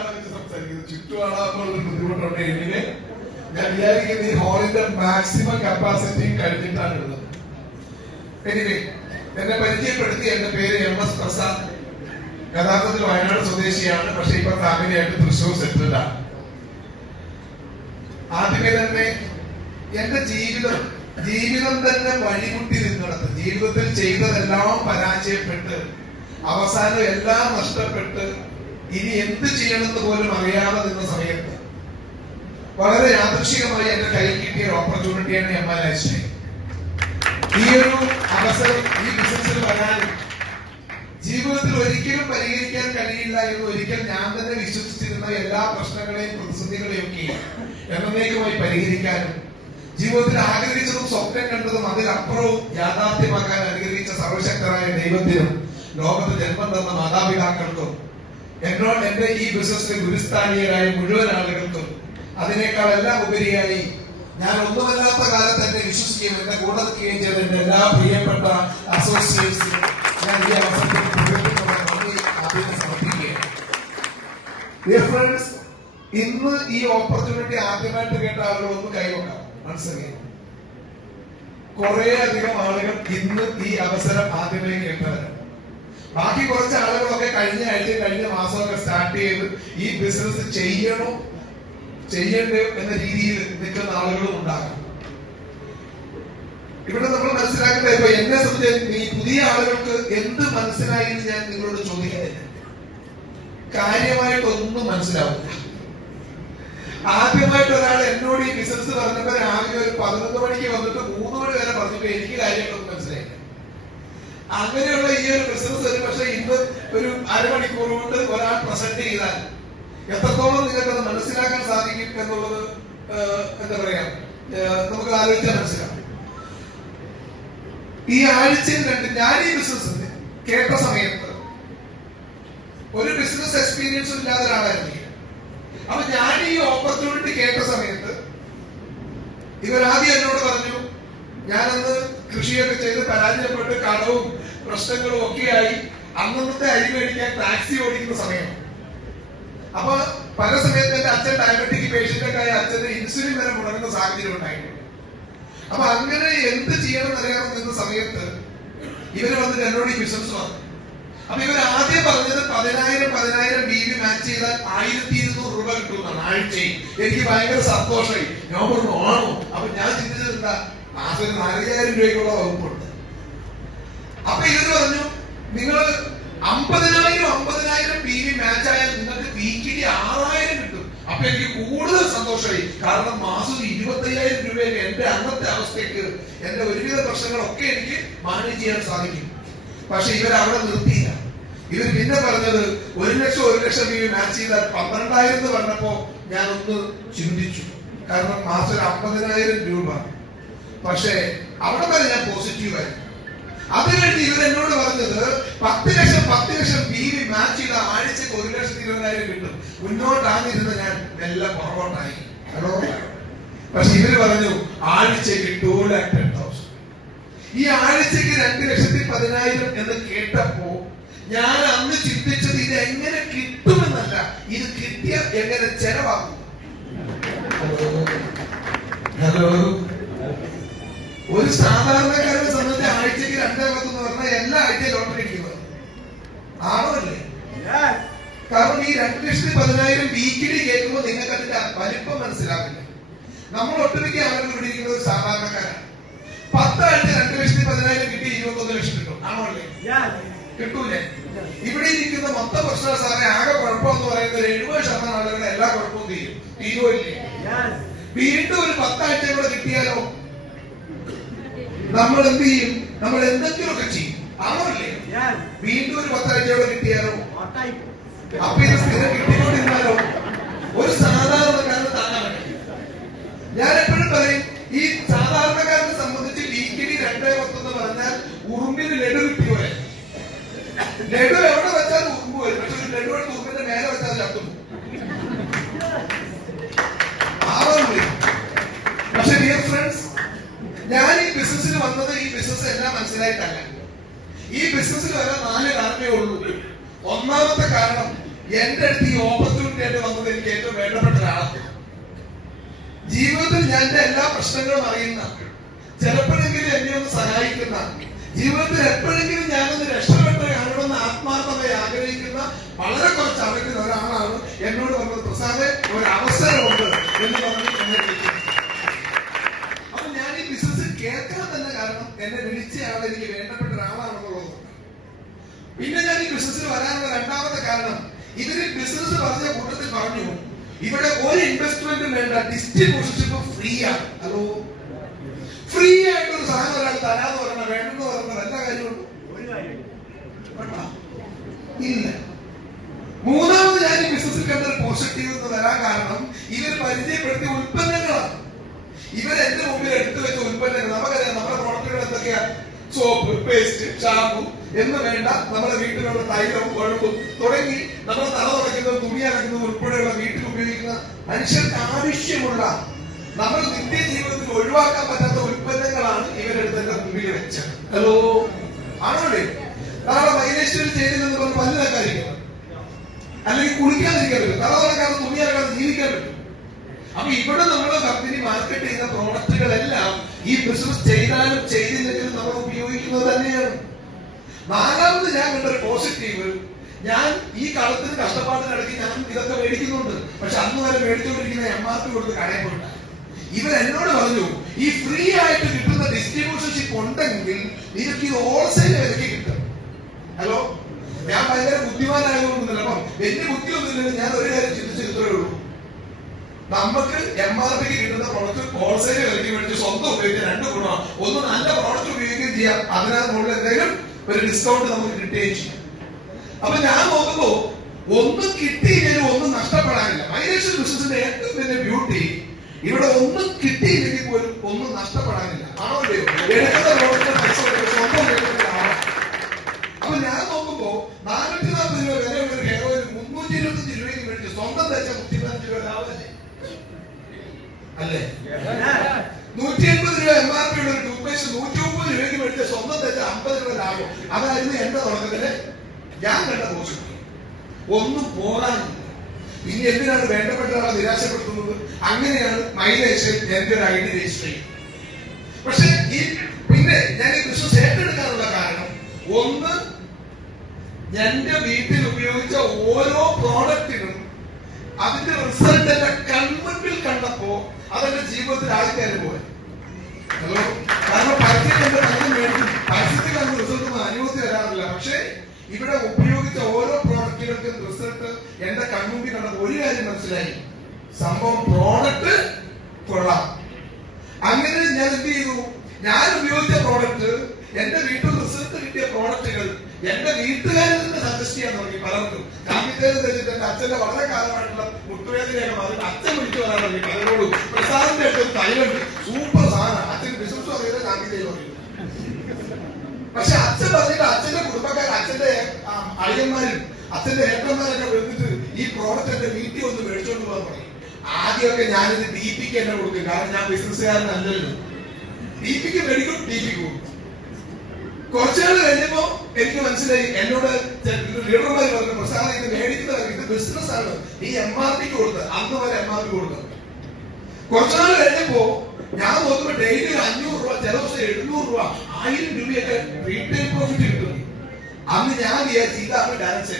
ആളെ വെച്ച് സംസാരിക്കുന്നത്. ചുറ്റുപാടാകുമ്പോൾ ബുദ്ധിമുട്ടുണ്ട്. എങ്ങനെ ഞാൻ വിചാരിക്കുന്നത് ഈ ഹാളിന്റെ മാക്സിമം കപ്പാസിറ്റി കഴിഞ്ഞിട്ടാണ് ഉള്ളത്. എനിവേ, എന്നെ പരിചയപ്പെടുത്തി. എന്റെ പേര് MS പ്രസാദ്. യഥാർത്ഥത്തിൽ വയനാട് സ്വദേശിയാണ്. പക്ഷെ ഇപ്പൊ ഫാമിലിയായിട്ട് തൃശ്ശൂർ സെറ്റിൽഡാണ്. ആദ്യമേ തന്നെ എന്റെ ജീവിതം തന്നെ വഴിമുട്ടി നിന്നിടത്ത്, ജീവിതത്തിൽ ചെയ്തതെല്ലാം പരാജയപ്പെട്ട് അവസാനം എല്ലാം നഷ്ടപ്പെട്ട് ഇനി എന്ത് ചെയ്യണമെന്ന് പോലും അറിയാതെ നിന്ന സമയത്ത് വളരെ യാദൃശികമായി എന്റെ കയ്യിൽ കിട്ടിയ ഒരു ഓപ്പർച്യൂണിറ്റിയാണ് MLH. ഈ ഒരു അവസരം ഈ ബിസിനസ്സിൽ വരാനും ജീവിതത്തിൽ ഒരിക്കലും പരിഹരിക്കാൻ കഴിയില്ല എന്ന് ഒരിക്കൽ ഞാൻ തന്നെ വിശ്വസിച്ചിരുന്ന എല്ലാ പ്രശ്നങ്ങളെയും പ്രതിസന്ധികളെയും ഒക്കെ എന്നേക്കുമായി പരിഹരിക്കാനും ജീവിതത്തിൽ ആഗ്രഹിച്ചതും സ്വപ്നം കണ്ടതും അതിലപ്പുറവും യാഥാർത്ഥ്യമാക്കാൻ അനുഗ്രഹിച്ച സർവശക്തരായ ദൈവത്തിനും ലോകത്ത് ജന്മം തന്ന മാതാപിതാക്കൾക്കും എന്നോട് എന്റെ ഈ ബിസിനസ്സിലെ ഗുരുസ്ഥാനീയരായ മുഴുവൻ ആളുകൾക്കും അതിനേക്കാൾ എല്ലാം ഉപരിയായി ഞാൻ ഒന്നുമല്ലാത്ത കാലത്ത് എന്നെ വിശ്വസിക്കുകയും എന്നെ കൂടെ നിൽക്കുകയും ചെയ്ത എന്റെ എല്ലാ പ്രിയപ്പെട്ട അസോസിയേറ്റ്സിനും ഞാൻ ഈ അവസരത്തിൽ സമർപ്പിക്കുകയാണ്. ഇന്ന് ഈ ഓപ്പർച്യൂണിറ്റി ആദ്യമായിട്ട് കേട്ട ആളുകൾ ഒന്ന് കൈവക്കാം. മനസ്സിലായി, കുറെ അധികം ആളുകൾ ഇന്ന് ഈ അവസരം ആദ്യമായി കേട്ടവരാണ്. ബാക്കി കുറച്ച് ആളുകളൊക്കെ കഴിഞ്ഞ ആഴ്ച കഴിഞ്ഞ മാസമൊക്കെ സ്റ്റാർട്ട് ചെയ്ത് ഈ ബിസിനസ് ചെയ്യണ്ടേ എന്ന രീതിയിൽ നിൽക്കുന്ന ആളുകളും ഉണ്ടാകും. ഇവിടെ നമ്മൾ മനസ്സിലാക്കേണ്ട, ഇപ്പൊ എന്നെ സംബന്ധിച്ച് ഈ പുതിയ ആളുകൾക്ക് എന്ത് മനസ്സിലായി എന്ന് ഞാൻ നിങ്ങളോട് ചോദിക്കുന്നില്ല. കാര്യമായിട്ടൊന്നും മനസ്സിലാവില്ല. ആദ്യമായിട്ട് ഒരാൾ എന്നോട് ഈ ബിസിനസ് പറഞ്ഞപ്പോൾ രാവിലെ ഒരു 11 മണിക്ക് വന്നിട്ട് 3 മണി വരെ പറഞ്ഞിട്ട് എനിക്ക് കാര്യങ്ങളൊന്നും മനസ്സിലായില്ല. അങ്ങനെയുള്ള ഈ ഒരു ബിസിനസ് ഒരു പക്ഷെ ഇന്ന് ഒരു അരമണിക്കൂർ കൊണ്ട് ഒരാൾ പ്രസന്റ് ചെയ്താൽ എത്രത്തോളം നിങ്ങൾക്കത് മനസ്സിലാക്കാൻ സാധിക്കും എന്നുള്ളത് എന്താ പറയാ, നമുക്ക് ആലോചിച്ചാൽ മനസ്സിലാവും. ഈ ആഴ്ചയിൽ ഞാൻ ഈ ബിസിനസ് കേട്ട സമയത്ത് ഒരു ബിസിനസ് എക്സ്പീരിയൻസും ഇല്ലാത്ത ഒരാളായിരുന്നു. അപ്പൊ ഞാൻ ഈ ഓപ്പർച്യൂണിറ്റി കേട്ട സമയത്ത് ഇവരാദ്യം എന്നോട് പറഞ്ഞു, ഞാനന്ന് കൃഷിയൊക്കെ ചെയ്ത് പരാജയപ്പെട്ട് കടവും പ്രശ്നങ്ങളും ഒക്കെയായി അന്നത്തെ അരി മേടിക്കാൻ ടാക്സി ഓടിക്കുന്ന സമയം. അപ്പൊ പല സമയത്ത് എന്റെ അച്ഛൻ ഡയബറ്റിക് പേഷ്യന്റൊക്കെ ആയി അച്ഛന് ഇൻസുലിൻ വരെ മുടങ്ങുന്ന സാഹചര്യം ഉണ്ടായിട്ടുണ്ട്. അപ്പൊ അങ്ങനെ എന്ത് ചെയ്യണം എന്നറിയാതെ നിന്ന സമയത്ത് ഇവര് വന്നിട്ട് എന്നോട് ഈ ബിസിനസ് പറഞ്ഞു. അപ്പൊ ഇവർ ആദ്യം പറഞ്ഞത് 10,000 BV മാച്ച് ചെയ്താൽ 1,200 രൂപ കിട്ടുമെന്നാണ് ആഴ്ചയിൽ. എനിക്ക് ഭയങ്കര സന്തോഷമായി. ഞാൻ പറഞ്ഞു ആണോ? അപ്പൊ ഞാൻ ചിന്തിച്ചത് എന്താ, മാസം 4,000 രൂപയ്ക്കുള്ള വകുപ്പുണ്ട്. അപ്പൊ ഇവര് പറഞ്ഞു, നിങ്ങൾ 50,000 BV മാച്ച് ആയാൽ നിങ്ങൾക്ക് വീക്കിലി 6,000 കിട്ടും. അപ്പൊ എനിക്ക് കൂടുതൽ സന്തോഷമായി. കാരണം മാസം 25,000 രൂപയൊക്കെ എന്റെ അന്നത്തെ അവസ്ഥയ്ക്ക് എന്റെ ഒരുവിധ പ്രശ്നങ്ങളൊക്കെ എനിക്ക് മാനേജ് ചെയ്യാൻ സാധിക്കും. പക്ഷെ ഇവരവിടെ നിർത്തിയില്ല. ഇവർ പിന്നെ പറഞ്ഞത് 1,00,000 BV മാച്ച് ചെയ്താൽ 12,000 എന്ന് പറഞ്ഞപ്പോ ഞാനൊന്ന് ചിന്തിച്ചു. കാരണം മാസം 50,000 രൂപ. പക്ഷെ അവിടെ വരെ ഞാൻ പോസിറ്റീവായി. അതുകഴിഞ്ഞ് ഇവരെന്നോട് പറഞ്ഞത് 10,00,000 BV മാച്ച് ചെയ്ത ആഴ്ചക്ക് 1,20,000 കിട്ടും. മുന്നോട്ടാണിരുന്ന ഞാൻ എല്ലാം പുറകോട്ടായി. ഹലോ. പക്ഷെ ഇവര് പറഞ്ഞു ആഴ്ചക്ക് 2,10,000. ഈ ആഴ്ചക്ക് 2,10,000 എന്ന് കേട്ടപ്പോ ഞാൻ അന്ന് ചിന്തിച്ചത് ഇത് എങ്ങനെ കിട്ടുമെന്നല്ല, ഇത് കിട്ടിയ എങ്ങനെ ചെലവാകും. ഹലോ. ഒരു സാധാരണക്കാരനെ സംബന്ധിച്ച് ആഴ്ചക്ക് 2,10,000 എന്ന് പറഞ്ഞാൽ എല്ലാ ആഴ്ചയും ലോട്ടറി അടിക്കുന്നത് ആണോ അല്ലേ? കാരണം ഈ 2,10,000 വീക്കിലി കേൾക്കുമ്പോൾ നിങ്ങൾക്ക് അതിന്റെ വലിപ്പം മനസ്സിലാവില്ല. നമ്മൾ ഒട്ടുമിക്ക ആളുകൾ ഇവിടെ ഇരിക്കുന്നത് ഒരു സാധാരണക്കാരാണ്. 10 ആഴ്ച 2,10,000 കിട്ടി 21 ലക്ഷം കിട്ടും. ആണോ അല്ലേ? കിട്ടൂലേ? ഇവിടെ ഇരിക്കുന്ന മൊത്തം പ്രശ്നം സാറേ ആകെ കുഴപ്പമെന്ന് പറയുന്നത് 70% ആളുകളുടെ എല്ലാ കുഴപ്പവും തീരുവല്ലേ? വീണ്ടും ഒരു 10 ആഴ്ച കൂടെ കിട്ടിയാലോ നമ്മൾ എന്ത് ചെയ്യും? നമ്മൾ എന്തെങ്കിലുമൊക്കെ ചെയ്യും. ആണോ അല്ലേ? വീണ്ടും ഒരു 10 ആഴ്ച കൂടെ കിട്ടിയാലോ? അപ്പൊ ഇത് സ്ഥിരം കിട്ടിക്കൊണ്ടിരുന്നാലോ ഒരു സാധാരണക്കാരന് താങ്ങാൻ പറ്റും. ഞാൻ എപ്പോഴും പറയും, ഈ സാധാരണക്കാരനെ സംബന്ധിച്ച് വീക്കിലി 2,10 എന്ന് പറഞ്ഞാൽ ഉറുമ്പിന് ലഡു കിട്ടിയോലെ. ലഡു എവിടെ വെച്ചാൽ ഉറുമ്പ് വരും. പക്ഷെ ഒരു ലഡു എടുത്ത് ഉറുമ്പിന്റെ മേലെ വെച്ചാൽ ചത്തും. പക്ഷെ ഡിയർ ഫ്രണ്ട്സ്, ഞാൻ ഈ ബിസിനസ്സിൽ വന്നത് ഈ ബിസിനസ് എല്ലാം മനസ്സിലായിട്ടല്ല. ഈ ബിസിനസ്സിൽ വരാൻ 4 കാരണമേ ഉള്ളൂ. ഒന്നാമത്തെ കാരണം എന്റെ അടുത്ത് ഈ ഓപ്പർച്യൂണിറ്റി ആയിട്ട് വന്നത് എനിക്ക് ഏറ്റവും വേണ്ടപ്പെട്ട ഒരാളാണ്. ജീവിതത്തിൽ ഞാൻ എന്റെ എല്ലാ പ്രശ്നങ്ങളും അറിയുന്ന, ചിലപ്പോഴെങ്കിലും എന്നെ ഒന്ന് സഹായിക്കുന്ന, ജീവിതത്തിൽ എപ്പോഴെങ്കിലും ഞാനൊന്ന് രക്ഷപ്പെട്ട് കാണണമെന്ന് ആത്മാർത്ഥമായി ആഗ്രഹിക്കുന്ന വളരെ കുറച്ച് അറിയുന്ന ഒരാളാണ് എന്നോട് പറഞ്ഞത്, പ്രസാദെ ഒരു അവസരമുണ്ട് എന്ന് പറഞ്ഞ് എന്നെ വിളിച്ചു. അപ്പൊ ഞാൻ ഈ ബിസിനസ് കേൾക്കാൻ തന്നെ കാരണം എന്നെ വിളിച്ച ആൾ എനിക്ക് വേണ്ടപ്പെട്ട ഒരാളാണെന്നുള്ളത്. പിന്നെ ഞാൻ ഈ ബിസിനസ്സിൽ വരാനുള്ള രണ്ടാമത്തെ കാരണം, ഇതിന് ബിസിനസ് പറഞ്ഞ കൂട്ടത്തിൽ പറഞ്ഞു, ഇവിടെ ഒരു ഇൻവെസ്റ്റ്മെന്റും വേണ്ട, ഡിസ്ട്രിബ്യൂഷൻഷിപ്പ് ഫ്രീ ആണ്. ഹലോ, ഫ്രീ ആയിട്ടൊരു സാധനം ഒരാൾ തരാന്ന് പറഞ്ഞാൽ വേണ്ടെന്ന് പറഞ്ഞാൽ എല്ലാ കാര്യമുണ്ട് ഇല്ല. മൂന്നാമത് ഞാൻ ഈ ബിസിനസ്സിൽ കണ്ടൊരു പോസിറ്റീവ് എന്ന് വരാൻ കാരണം, ഇവർ പരിചയപ്പെടുത്തിയ ഉൽപ്പന്നങ്ങളാണ്. ഇവർ എന്റെ മുമ്പിൽ എടുത്തു വെച്ച ഉൽപ്പന്നങ്ങൾ, നമുക്കറിയാം നമ്മുടെ പ്രോഡക്റ്റുകൾ എന്തൊക്കെയാണ്, സോപ്പ്, പേസ്റ്റ്, ഷാമ്പു എന്ന് വേണ്ട നമ്മുടെ വീട്ടിലുള്ള തൈലവും വെള്ളവും തുടങ്ങി നമ്മൾ തല തുടയ്ക്കുന്നതും തുണി അലക്കുന്നതും ഉൾപ്പെടെയുള്ള വീട്ടിൽ ഉപയോഗിക്കുന്ന മനുഷ്യർക്ക് ആവശ്യമുള്ള നമ്മൾ നിത്യജീവിതത്തിൽ ഒഴിവാക്കാൻ പറ്റാത്ത ഉൽപ്പന്നങ്ങളാണ് ഇവരെടുത്ത് എന്റെ മുമ്പിൽ വെച്ചത്. ഹലോ, ആണോ? നാളെ മൈലേശ്വരി ചെയ്തില്ലെന്ന് പറഞ്ഞ് പല്ല് തക്കാതിരിക്കണം, അല്ലെങ്കിൽ കുളിക്കാതിരിക്കാൻ പറ്റും, തല തുടക്കാതെ തുണി അലക്കാതെ ജീവിക്കാൻ പറ്റും. അപ്പൊ ഇവിടെ നമ്മുടെ കമ്പനി മാർക്കറ്റ് ചെയ്യുന്ന പ്രോഡക്റ്റുകളെല്ലാം ഈ ബിസിനസ് ചെയ്താലും ചെയ്തില്ലെങ്കിലും നമ്മൾ ഉപയോഗിക്കുന്നത് തന്നെയാണ്. നാലാമത് ഞാൻ കണ്ടൊരു പോസിറ്റീവ്, ഞാൻ ഈ കാലത്തിന് കഷ്ടപ്പാടിനിടയ്ക്ക് ഞാൻ ഇതൊക്കെ മേടിക്കുന്നുണ്ട്, പക്ഷെ അന്ന് വരെ മേടിച്ചുകൊണ്ടിരിക്കുന്ന MRP കൊടുത്ത് കടയിൽ പോയില്ല. ഇവർ എന്നോട് പറഞ്ഞു, ഈ ഫ്രീ ആയിട്ട് കിട്ടുന്ന ഡിസ്ട്രിബ്യൂഷൻഷിപ്പ് ഉണ്ടെങ്കിൽ നിനക്ക് ഇത് ഹോൾസെയിൽ വിലയ്ക്ക് കിട്ടും. ഹലോ, ഞാൻ ഭയങ്കര ബുദ്ധിമാനായതുകൊണ്ടല്ല, അപ്പം വലിയ ബുദ്ധിയൊന്നുമില്ല. ഞാൻ ഒരു കാര്യം ചിന്തിച്ചിട്ടേ ഉള്ളൂ, നമുക്ക് MRPക്ക് കിട്ടുന്ന പ്രോഡക്റ്റ് ഹോൾസെയിൽ വിലയ്ക്ക് മേടിച്ച് സ്വന്തം ഉപയോഗിക്കാൻ രണ്ട് ഗുണമാണ്. ഒന്ന്, നല്ല പ്രോഡക്റ്റ് ഉപയോഗിക്കുകയും ചെയ്യാം, അതിനകത്ത് മുകളിൽ എന്തെങ്കിലും ഒരു ഡിസ്കൗണ്ട് നമുക്ക് കിട്ടുകയും ചെയ്യും. അപ്പൊ ഞാൻ നോക്കുമ്പോ ഒന്നും കിട്ടിയില്ലെങ്കിൽ ഒന്നും നഷ്ടപ്പെടാനില്ല. മൈലേശ്വരി ബിസിനസിന്റെ ഏറ്റവും വലിയ ബ്യൂട്ടി, ഇവിടെ ഒന്നും കിട്ടിയില്ലെങ്കിൽ പോലും ഒന്നും നഷ്ടപ്പെടാനില്ല. ആണോ അല്ലയോ? എടുക്കുന്ന പ്രോഡക്റ്റ് സ്വന്തം ഉപയോഗിക്കുന്നതാണ്. അപ്പൊ ഞാൻ നോക്കുമ്പോ 440 രൂപ വിലയുള്ള ഒരു ഹെയർ ഓയിൽ 325 രൂപയ്ക്ക് മേടിച്ച് സ്വന്തം തയ്ച്ച 115 രൂപ ലാഭമല്ലേ? അല്ലേ? 180 രൂപ MRP ഉള്ള ഒരു ടൂത്ത് പേസ്റ്റ് 130 രൂപയ്ക്ക് മേടിച്ച സ്വന്തം തയ്ച്ച 50 രൂപ ലാഭം. അതായിരുന്നു എന്റെ തുടക്കത്തില് ഞാൻ കണ്ട പോസിറ്റീവ്. ഒന്നും പോരാനില്ല. ഇനി എന്തിനാണ് വേണ്ടപ്പെട്ട ആളെ നിരാശപ്പെടുത്തുന്നത്? അങ്ങനെയാണ് മൈലേശ്വരി എന്റെ ഒരു ID രജിസ്റ്റർ ചെയ്യുന്നത്. പക്ഷെ പിന്നെ ഞാൻ ഈ ബിസിനസ് ഏറ്റെടുക്കാനുള്ള കാരണം, ഒന്ന്, എന്റെ വീട്ടിൽ ഉപയോഗിച്ച ഓരോ പ്രോഡക്റ്റിനും അതിന്റെ റിസൾട്ട് എന്റെ കൺമുൻപിൽ കണ്ടപ്പോ അതെന്റെ ജീവിതത്തിൽ ആദ്യത്തെ അനുഭവം. ഹലോ, കാരണം പരസ്യത്തിൽ അതിന് റിസൾട്ട് അനുഭവത്തിൽ വരാറില്ല. പക്ഷെ ഇവിടെ ഉപയോഗിച്ച ഓരോ പ്രോഡക്റ്റുകൾക്കും റിസൾട്ട് എന്റെ കൺമുമ്പിൽ കണ്ടപ്പോൾ ഒരു കാര്യം മനസ്സിലായി, സംഭവം പ്രോഡക്റ്റ് കൊള്ളാം. അങ്ങനെ ഞാൻ എന്ത് ചെയ്തു, ഞാൻ ഉപയോഗിച്ച പ്രോഡക്റ്റ്, എന്റെ വീട്ടിൽ റിസൾട്ട് കിട്ടിയ പ്രോഡക്റ്റുകൾ എന്റെ വീട്ടുകാരിൽ നിന്ന് സജസ്റ്റ് ചെയ്യാൻ തുടങ്ങി. പലർക്കും കാപ്പിത്തേര് തെളിച്ചിട്ട് എന്റെ അച്ഛന്റെ വളരെ കാലമായിട്ടുള്ള മുട്ടുവേദനയൊക്കെ മാറി അച്ഛൻ വിളിച്ചു വരാൻ തുടങ്ങി. പലരോടും പ്രസാദിന്റെ അടുത്ത് തൈലുണ്ട്, സൂപ്പർ സാധനം, അച്ഛൻ ബിസിനസ് അറിയില്ല, കാപ്പിത്തേര് പറയില്ല. പക്ഷെ അച്ഛൻ പറഞ്ഞിട്ട് അച്ഛന്റെ കുടുംബക്കാർ, അച്ഛന്റെ അളിയന്മാരും അച്ഛന്റെ ഏട്ടന്മാരൊക്കെ വന്നിട്ട് ഈ പ്രോഡക്റ്റ് എന്റെ വീട്ടിൽ ഒന്ന് മേടിച്ചോണ്ട് പോകാൻ തുടങ്ങി. ആദ്യമൊക്കെ ഞാനിത് DPക്ക് എന്നെ കൊടുക്കും, കാരണം ഞാൻ ബിസിനസ്സുകാരനല്ലല്ലോ. DPക്ക് മേടിക്കും, DPക്ക് കൊടുക്കും. കുറച്ചുനാൾ കഴിഞ്ഞപ്പോ എനിക്ക് മനസ്സിലായി, എന്നോട് ലീഡർമാർ പറഞ്ഞു, പ്രസാദം ഇത് മേടിക്കുന്നത് ഇത് ബിസിനസ് ആണ്, ഈ MRPക്ക് കൊടുത്ത്, അന്ന് വരെ MRP കൊടുത്തത്. കുറച്ചുനാൾ കഴിഞ്ഞപ്പോ ഞാൻ നോക്കുമ്പോ ഡെയിലി 500 രൂപ, ചില ദിവസം 700 രൂപ, 1000 രൂപയൊക്കെ റീറ്റെയിൽ പ്രോഫിറ്റ് കിട്ടും. അന്ന് ഞാൻ വിചാരിച്ചു ഇതാണ് ഡാൻസ്.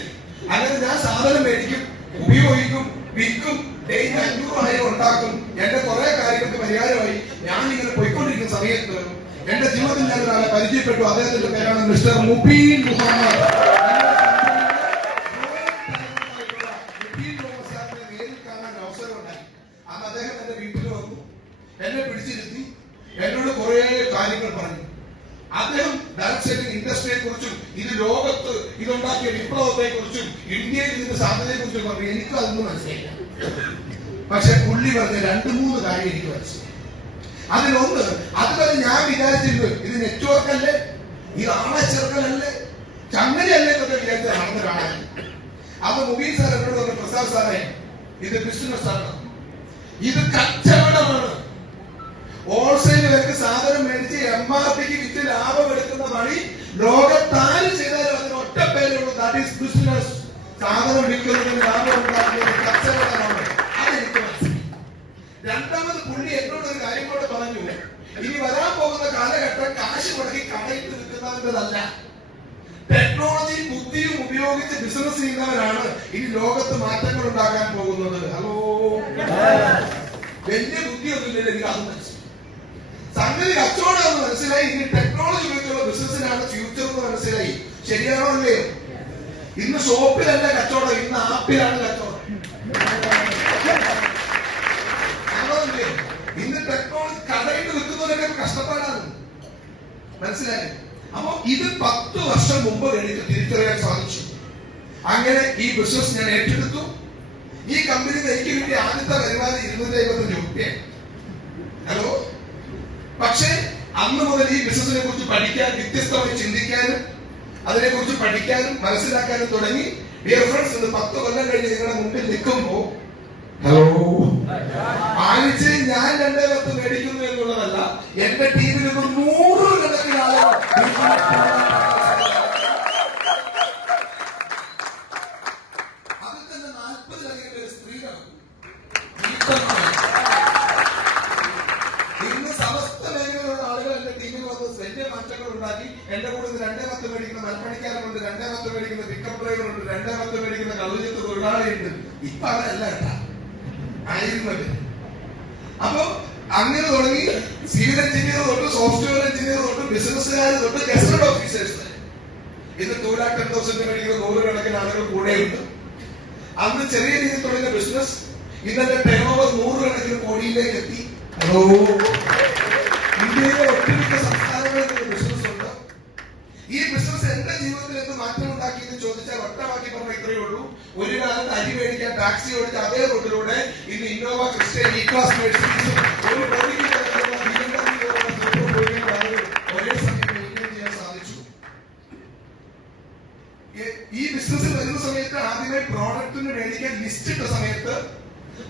അങ്ങനെ ഞാൻ സാധനം മേടിക്കും, ഉപയോഗിക്കും, വിൽക്കും, ഡെയിലി 500 1000 ഉണ്ടാക്കും. എന്റെ കുറെ കാര്യങ്ങൾക്ക് പരിഹാരമായി. ഞാൻ ഇങ്ങനെ പോയിക്കൊണ്ടിരിക്കുന്ന സമയത്ത് എന്റെ ജീവിതത്തിൽ ഞാൻ ഒരാളെ പരിചയപ്പെട്ടു. അദ്ദേഹത്തിന്റെ പേരാണ് മിസ്റ്റർ മുബീൻ മുഹമ്മദ്. നേരിൽ കാണാൻ അവസരം ഉണ്ടായി. അന്ന് അദ്ദേഹം എന്റെ വീട്ടിൽ വന്നു, എന്നെ പിടിച്ചിരുത്തി, എന്നോട് കുറെ കാര്യങ്ങൾ പറഞ്ഞു. അദ്ദേഹം ഡയറക്ട് സെല്ലിംഗ് ഇൻഡസ്ട്രിയെ കുറിച്ചും ഇത് ലോകത്ത് ഇതുണ്ടാക്കിയ വിപ്ലവത്തെ കുറിച്ചും ഇന്ത്യയിൽ ഇതിന്റെ സാധ്യതയെ കുറിച്ചും പറഞ്ഞു. എനിക്കും അതൊന്നും മനസ്സിലായില്ല. പക്ഷെ പുള്ളി പറഞ്ഞ 2-3 കാര്യം എനിക്ക് മനസ്സിലായി. അതിലൊന്ന്, അതുവരെ ഞാൻ വിചാരിച്ചിരുന്നു ഇത് നെറ്റ്വർക്ക് അല്ലേ, ഇത് ആണച്ചേർക്കലല്ലേ, ചങ്ങലയല്ലേ എന്നൊക്കെ വിചാരിച്ചത് നടന്ന് കാണാൻ. അപ്പൊ മുബീൻ സാർ എന്നോട് പറഞ്ഞു, പ്രസാദ് സാറേ ഇത് ബിസിനസ് ആണ്, ഇത് കച്ചവടമാണ്. ഹോൾസെയിൽ വിലക്ക് സാധനം മേടിച്ച് MRPക്ക് വിറ്റ് ലാഭം എടുക്കുന്ന വഴി ലോകത്താര് ചെയ്താലും അതിന് ഒറ്റ പേരുള്ളൂ, ദാറ്റ് ഈസ് ബിസിനസ്. സാധനം വിൽക്കുന്നതിന് ലാഭം ഉണ്ടാക്കുന്നത് കച്ചവടമാണ്. അതെനിക്ക് മനസ്സിലായി. രണ്ടാമത് പുള്ളി എന്നോട് ഒരു കാര്യം കൂടെ പറഞ്ഞു, ഇനി വരാൻ പോകുന്ന കാലഘട്ടം കാശ് മുടക്കി കടയിട്ട് നിൽക്കുന്നതിൻ്റെതല്ല, ടെക്നോളജിയും ബുദ്ധിയും ഉപയോഗിച്ച് ബിസിനസ് ചെയ്യുന്നവരാണ് ഇനി ലോകത്ത് മാറ്റങ്ങൾ ഉണ്ടാക്കാൻ പോകുന്നത്. ഹലോ, വലിയ ബുദ്ധിയൊന്നുമില്ല, എനിക്ക് അത് മനസ്സിലായി. സംഗതി കച്ചവടം എന്ന് മനസ്സിലായി. ഇനി ടെക്നോളജി ഉപയോഗിച്ചുള്ള ബിസിനസ്സിനാണ് ഫ്യൂച്ചർ എന്ന് മനസ്സിലായി. ശരിയാണോ അല്ലയോ? ഇന്ന് ഷോപ്പിലല്ല കച്ചവടം, ഇന്ന് ആപ്പിലാണ് കച്ചവടം. ഇന്ന് ടെക്നോളജി കടയിട്ട് വിൽക്കുന്നവരൊക്കെ കഷ്ടപ്പാടാണ്. മനസ്സിലായി? അപ്പൊ ഇത് 10 വർഷം മുമ്പ് എനിക്ക് തിരിച്ചറിയാൻ സാധിച്ചു. അങ്ങനെ ഈ ബിസിനസ് ഞാൻ ഏറ്റെടുത്തു. ഈ കമ്പനിയിൽ എനിക്ക് കിട്ടിയ ആദ്യത്തെ വരുമാനം 250 രൂപയാണ്. ഹലോ, പക്ഷേ അന്ന് മുതൽ ഈ ബിസിനസിനെ കുറിച്ച് പഠിക്കാൻ, വ്യത്യസ്തമായി ചിന്തിക്കാനും അതിനെക്കുറിച്ച് പഠിക്കാനും മനസ്സിലാക്കാനും തുടങ്ങി. ഡിയർ ഫ്രണ്ട്സ്, ഇന്ന് 10 കൊല്ലം കഴിഞ്ഞ് നിങ്ങളുടെ മുമ്പിൽ നിൽക്കുമ്പോ ഹലോ, ആഴ്ചയിൽ ഞാൻ 2-10 മേടിക്കുന്നു എന്നുള്ളതല്ല, എന്റെ ടീമിൽ 100 കണക്കിന് ആളുകൾ അതിൽ തന്നെ 40-ലധികം പേര് സ്ത്രീകളാണ്. ഇന്ന് സമസ്ത മേഖലയിലുള്ള ആളുകൾ എന്റെ ടീമിൽ വന്ന് വലിയ മാറ്റങ്ങൾ ഉണ്ടാക്കി. എന്റെ കൂടെ 2-10 മേടിക്കുന്ന മൽപ്പണിക്കാരനുണ്ട്, 2-10 മേടിക്കുന്ന പിക്കപ്പ് ഡ്രൈവറുണ്ട്, 2-10 മേടിക്കുന്ന കള്ളുചെത്ത് തൊഴിലാളിയുണ്ട്. ഇപ്പൊ അതല്ല കേട്ടാ, ആയിരുന്നത്. അപ്പൊ അങ്ങനെ തുടങ്ങി സിവിൽ എഞ്ചിനീയർ തൊട്ട് സോഫ്റ്റ്വെയർ എഞ്ചിനീയർ തൊട്ട് ബിസിനസ്സുകാർ തൊട്ട് ഗസറ്റഡ് ഓഫീസേഴ്സ്. ഇന്ന് 2,10,000 മേടിക്കുന്ന 100 കണക്കിന് ആളുകൾ കൂടെയുണ്ട്. അന്ന് ചെറിയ രീതിയിൽ തുടങ്ങിയ ബിസിനസ് ഇന്നത്തെ ടേൺ ഓവർ 100 കണക്കിന് കോടിയിലേക്ക് എത്തി. ഹലോ, ഇന്ത്യയിലെ ഒട്ടുമിക്ക സംസ്ഥാനങ്ങളിൽ ബിസിനസ് ഉണ്ട്. ഈ ബിസിനസ് എന്റെ ജീവിതത്തിൽ എന്ത് മാറ്റം ഉണ്ടാക്കിയെന്ന് ചോദിച്ചാൽ ഒറ്റവാക്കി പറഞ്ഞ ഇത്രയേ ഉള്ളൂ. ഒരു കാലത്ത് അരി മേടിക്കാൻ ടാക്സി ഓടിച്ച അതേ റോഡിലൂടെ ഇന്ന് ഇന്നോവ ക്രിസ്റ്റ ഇ ക്ലാസ് മെഴ്സീസും ഒരു കോടിക്ക് ഒരേ സമയം മെയിൻറ്റെയിൻ ചെയ്യാൻ സാധിച്ചു. ഈ ബിസിനസ്സിൽ വരുന്ന സമയത്ത് ആദ്യമായി പ്രോഡക്റ്റിന് മേടിക്കാൻ ലിസ്റ്റ് ഇട്ട സമയത്ത്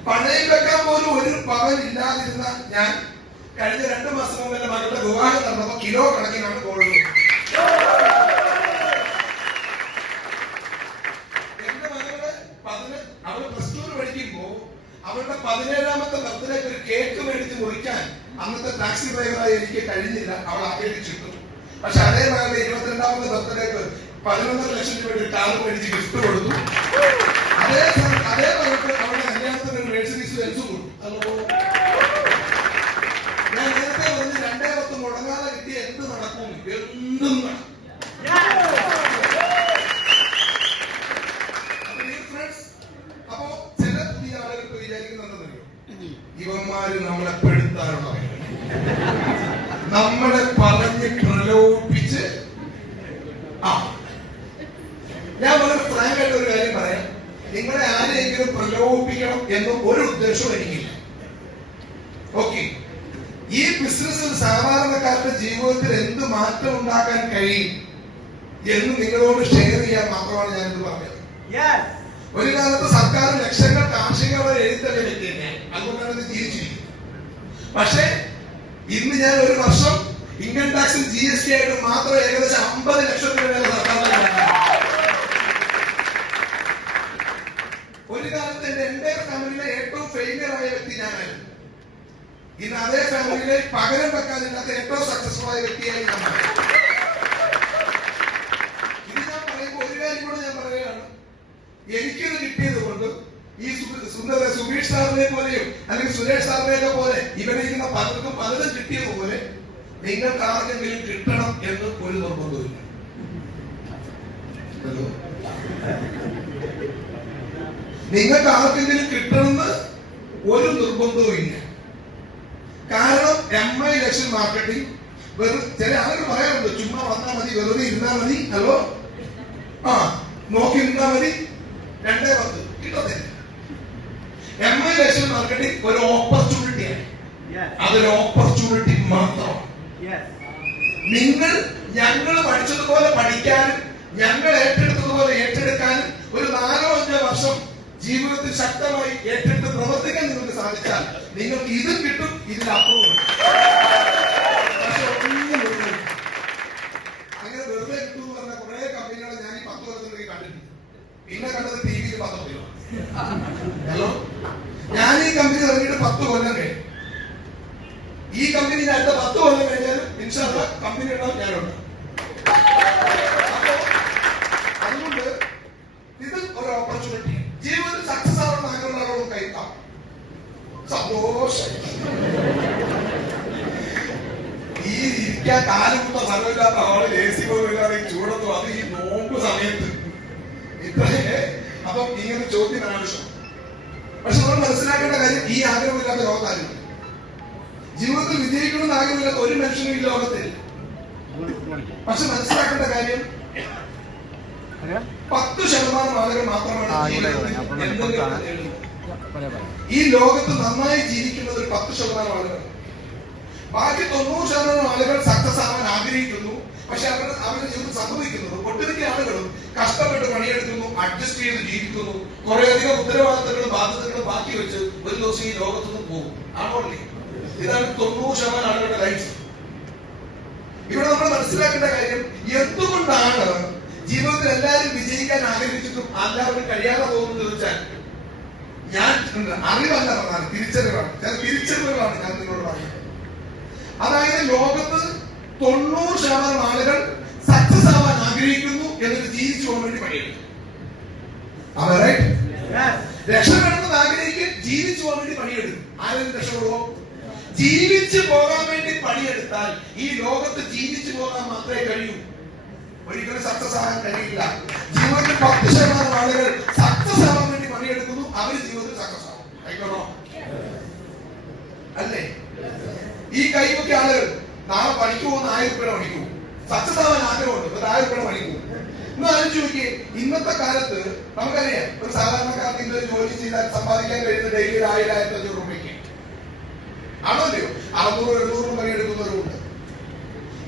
പണയം വെക്കാൻ പോലും ഒരു പവൻ ഇല്ലാതിരുന്ന ഞാൻ കഴിഞ്ഞ 2 മാസം മുമ്പ് എന്റെ മകളുടെ വിവാഹം നടന്നപ്പോ കിലോ കണക്കിനാണ് ഗോൾഡ്. എന്റെ മകളുടെ അവള് +2 പഠിക്കുമ്പോ അവളുടെ 17ാമത്തെ ബർത്ത്ഡേക്ക് ഒരു കേക്ക് മേടിച്ച് മുറിക്കാൻ അന്നത്തെ ടാക്സി ഡ്രൈവറായി എനിക്ക് കഴിഞ്ഞില്ല. അവൾ അപേക്ഷിച്ചിട്ടു. പക്ഷെ അതേ മകളുടെ 22ാമത്തെ ബർത്ത്ഡേക്ക് 11.5 ലക്ഷം രൂപ ഒരു കാർ മേടിച്ച് ഗിഫ്റ്റ് കൊടുത്തു. അതേ മകൾക്ക് അവളുടെ കല്യാണത്തിന് ഒരു മെഴ്സിഡീസ് ബെൻസ് കൊടുത്തു. ഞാൻ നേരത്തെ പറഞ്ഞ് 2-10 മുടങ്ങാതെ കിട്ടിയ എന്ത് നടക്കും, എന്തും നടക്കും. അപ്പോ ചില പുതിയ ആളുകൾക്ക് വിചാരിക്കുന്നുണ്ടെന്നറിയോ, ഇവന്മാര് നമ്മളെ പെടുത്താനുള്ള നമ്മളെ പറഞ്ഞ് പ്രലോഭിപ്പിച്ച്. ഞാൻ വളരെ ഫ്രാങ്കായിട്ട് ഒരു കാര്യം പറയാം, നിങ്ങളെ ആരെയെങ്കിലും പ്രലോഭിപ്പിക്കണം എന്നും ഒരു ഉദ്ദേശവും എനിക്കില്ല. ഓക്കെ, ഈ ബിസിനസ്സിൽ സാധാരണക്കാരുടെ ജീവിതത്തിൽ എന്ത് മാറ്റം ഉണ്ടാക്കാൻ കഴിയും എന്ന് നിങ്ങളോട് ഷെയർ ചെയ്യാൻ മാത്രമാണ് ഞാനിത് പറഞ്ഞത്. ഒരു കാലത്ത് സർക്കാർ ലക്ഷങ്ങൾ കാർഷികമായി എഴുത്തന്നെ വ്യക്തിയെ, അതുകൊണ്ടാണ് ഇത് ജീവിച്ചിരിക്കുന്നത്. പക്ഷെ ഇന്ന് ഞാൻ ഒരു വർഷം ഇൻകം ടാക്സും GST ആയിട്ട് മാത്രം ഏകദേശം 50 ലക്ഷം രൂപ വരെ സർക്കാർ. ഒരു കാലത്ത് എന്റെ ഫാമിലിയിലെ ഏറ്റവും ഫെയിലിയർ ആയ വ്യക്തി ഞാനായിരുന്നു. ഇന്ന് അതേ ഫാമിലിയിലെ പകരം വെക്കാനില്ലാത്ത ഏറ്റവും സക്സസ്ഫുൾ ആയ വ്യക്തിയായി നമ്മൾ. ഇത് ഞാൻ പറയുമ്പോൾ ഒരു കാര്യം കൂടെ ഞാൻ പറയുകയാണ്, എനിക്കിത് കിട്ടിയത് കൊണ്ട് ഈ സുബീഷ് സാറിനെ പോലെയും അല്ലെങ്കിൽ സുരേഷ് സാറിനെയൊക്കെ പോലെ ഇവിടെ ഇരിക്കുന്ന പലർക്കും പലതും കിട്ടിയതുപോലെ നിങ്ങൾക്ക് ആർക്കെങ്കിലും കിട്ടണം എന്ന് ഒരു നിർബന്ധമില്ല. നിങ്ങൾക്ക് ആർക്കെങ്കിലും കിട്ടണമെന്ന് ഒരു നിർബന്ധവും ഇല്ല. കാരണം MI ലക്ഷൻ മാർക്കറ്റിംഗ് വെറും ചില ആളുകൾ പറയാറുണ്ട്, ചുമ്മാ വന്നാൽ മതി, വെറുതെ ഇരുന്നാൽ മതി, ഹലോ നോക്കി ഇരുന്നാൽ മതി, 2-10 കിട്ടത്തില്ല. MI ലക്ഷൻ മാർക്കറ്റിംഗ് ഒരു ഓപ്പർച്യൂണിറ്റിയാണ്. അതൊരു ഓപ്പർച്യൂണിറ്റി മാത്രമാണ്. ഞങ്ങൾ പഠിച്ചതുപോലെ പഠിക്കാനും ഞങ്ങൾ ഏറ്റെടുത്തതുപോലെ ഏറ്റെടുക്കാനും ഒരു 4-5 വർഷം ജീവിതത്തിൽ ശക്തമായി ഏറ്റെടുത്ത് പ്രവർത്തിക്കാൻ നിങ്ങൾക്ക് സാധിച്ചാൽ നിങ്ങൾക്ക് ഇതും കിട്ടും, ഇതിനപ്പുറവും. പക്ഷെ ഒന്നും അങ്ങനെ വെറുതെ കിട്ടും എന്ന് പറഞ്ഞ കുറെ കമ്പനികളെ ഞാൻ ഈ 10 വർഷത്തിലേക്ക് കണ്ടിട്ടുണ്ട്. പിന്നെ കണ്ടത് ടിവിയിൽ പത്രത്തിലോ. ഹലോ, ഞാൻ ഈ കമ്പനി തുടങ്ങിയിട്ട് 10 കൊല്ലം കഴിഞ്ഞു. ഈ കമ്പനി അടുത്ത 10 കൊല്ലം കഴിഞ്ഞാലും ഇൻഷാ അല്ലാഹ് കമ്പനി ഉണ്ടാവും, ഞാനുണ്ട്. അതുകൊണ്ട് ഇത് ഒരു ഓപ്പർച്യൂണിറ്റി. ജീവിതത്തിൽ സക്സസ് ആവണം ആഗ്രഹമുള്ളവരോട് കഴിക്കാം, സന്തോഷം. ഈ ഇരിക്കാൻ കാലുമുട്ട സ്ഥലമില്ലാത്ത ആള് AC പോലില്ലാതെ ചൂടത്തും, അത് ഈ നോമ്പ് സമയത്ത് ഇത്രയേ. അപ്പം ഇങ്ങനെ ചോദ്യം ആവശ്യം. പക്ഷെ നമ്മൾ മനസ്സിലാക്കേണ്ട കാര്യം, ഈ ആഗ്രഹമില്ലാത്ത ലോകത്തായിരുന്നു. ജീവിതത്തിൽ വിജയിക്കണമെന്ന് ആഗ്രഹമില്ലാത്ത ഒരു മനുഷ്യനും ഈ ലോകത്തിൽ. പക്ഷെ മനസ്സിലാക്കേണ്ട കാര്യം, 10% ആളുകൾ മാത്രമാണ് ഈ ലോകത്ത് നന്നായി ജീവിക്കുന്നത്. 10% ആളുകൾ. ബാക്കി 90% ആളുകൾ സക്സസ് ആവാൻ ആഗ്രഹിക്കുന്നു. പക്ഷെ അവരുടെ ജീവിതം സംഭവിക്കുന്നത്, ഒട്ടുമിക്ക ആളുകളും കഷ്ടപ്പെട്ട് പണിയെടുക്കുന്നു, അഡ്ജസ്റ്റ് ചെയ്ത് ജീവിക്കുന്നു, കുറേയധികം ഉത്തരവാദിത്തങ്ങളും ബാധ്യതകളും ബാക്കി വെച്ച് ഒരു ദിവസം ഈ ലോകത്തുനിന്ന് പോകും. ആണോല്ലേ? ഇതാണ് 90% ആളുകളുടെ ലൈഫ്. ഇവിടെ നമ്മൾ മനസ്സിലാക്കേണ്ട കാര്യം, എന്തുകൊണ്ടാണ് ജീവിതത്തിൽ എല്ലാവരും വിജയിക്കാൻ ആഗ്രഹിച്ചിട്ടും എല്ലാവരും കഴിയാതെ പോകുന്നത് ചോദിച്ചാൽ, ഞാൻ അറിവല്ല പറഞ്ഞാൽ തിരിച്ചറിവാണ്. ചില തിരിച്ചറിവുകളാണ് ഞാൻ നിങ്ങളോട് പറയുന്നത്. അതായത് ലോകത്ത് 90% ആളുകൾ സക്സസ് ആവാൻ ആഗ്രഹിക്കുന്നു, എന്നിട്ട് ജീവിച്ചു പോകാൻ വേണ്ടി പണിയെടുക്കും. രക്ഷപ്പെടണമെന്ന് ആഗ്രഹിക്കും, ജീവിച്ചു പോകാൻ വേണ്ടി പണിയെടുക്കും. ആരെങ്കിലും രക്ഷപ്പെടുവോ? ജീവിച്ചു പോകാൻ വേണ്ടി പണിയെടുത്താൽ ഈ ലോകത്ത് ജീവിച്ചു പോകാൻ മാത്രമേ കഴിയൂ. ഒരിക്കലും സക്സസ് ആകാൻ കഴിയില്ല. ജീവിതത്തിൽ 10% ആളുകൾ സക്സസ് ആവാൻ വേണ്ടി പണിയെടുക്കുന്നു, അവർ ജീവിതത്തിൽ സക്സസ് ആവും. ആയിക്കോണോ? അല്ലേ? ഈ കൈവൊക്കെ ആളുകൾ നാളെ പണിക്ക് പോകുന്ന 1000 രൂപയുടെ പണിക്കൂ. സക്സസ് ആവാൻ ആഗ്രഹമുണ്ട്, ഒരു 1000 രൂപയുടെ പണിക്കൂ. ഇന്ന് ആലോചിച്ച് നോക്കിയേ, ഇന്നത്തെ കാലത്ത് നമുക്കറിയാം, ഒരു സാധാരണക്കാർക്ക് ഇന്ന് ജോലി ചെയ്താൽ സമ്പാദിക്കാൻ കഴിയുന്ന ഡെയിലി 1000-1500 രൂപയ്ക്ക് ആണല്ലോ. 600-700 പണിയെടുക്കുന്നവരുണ്ട്.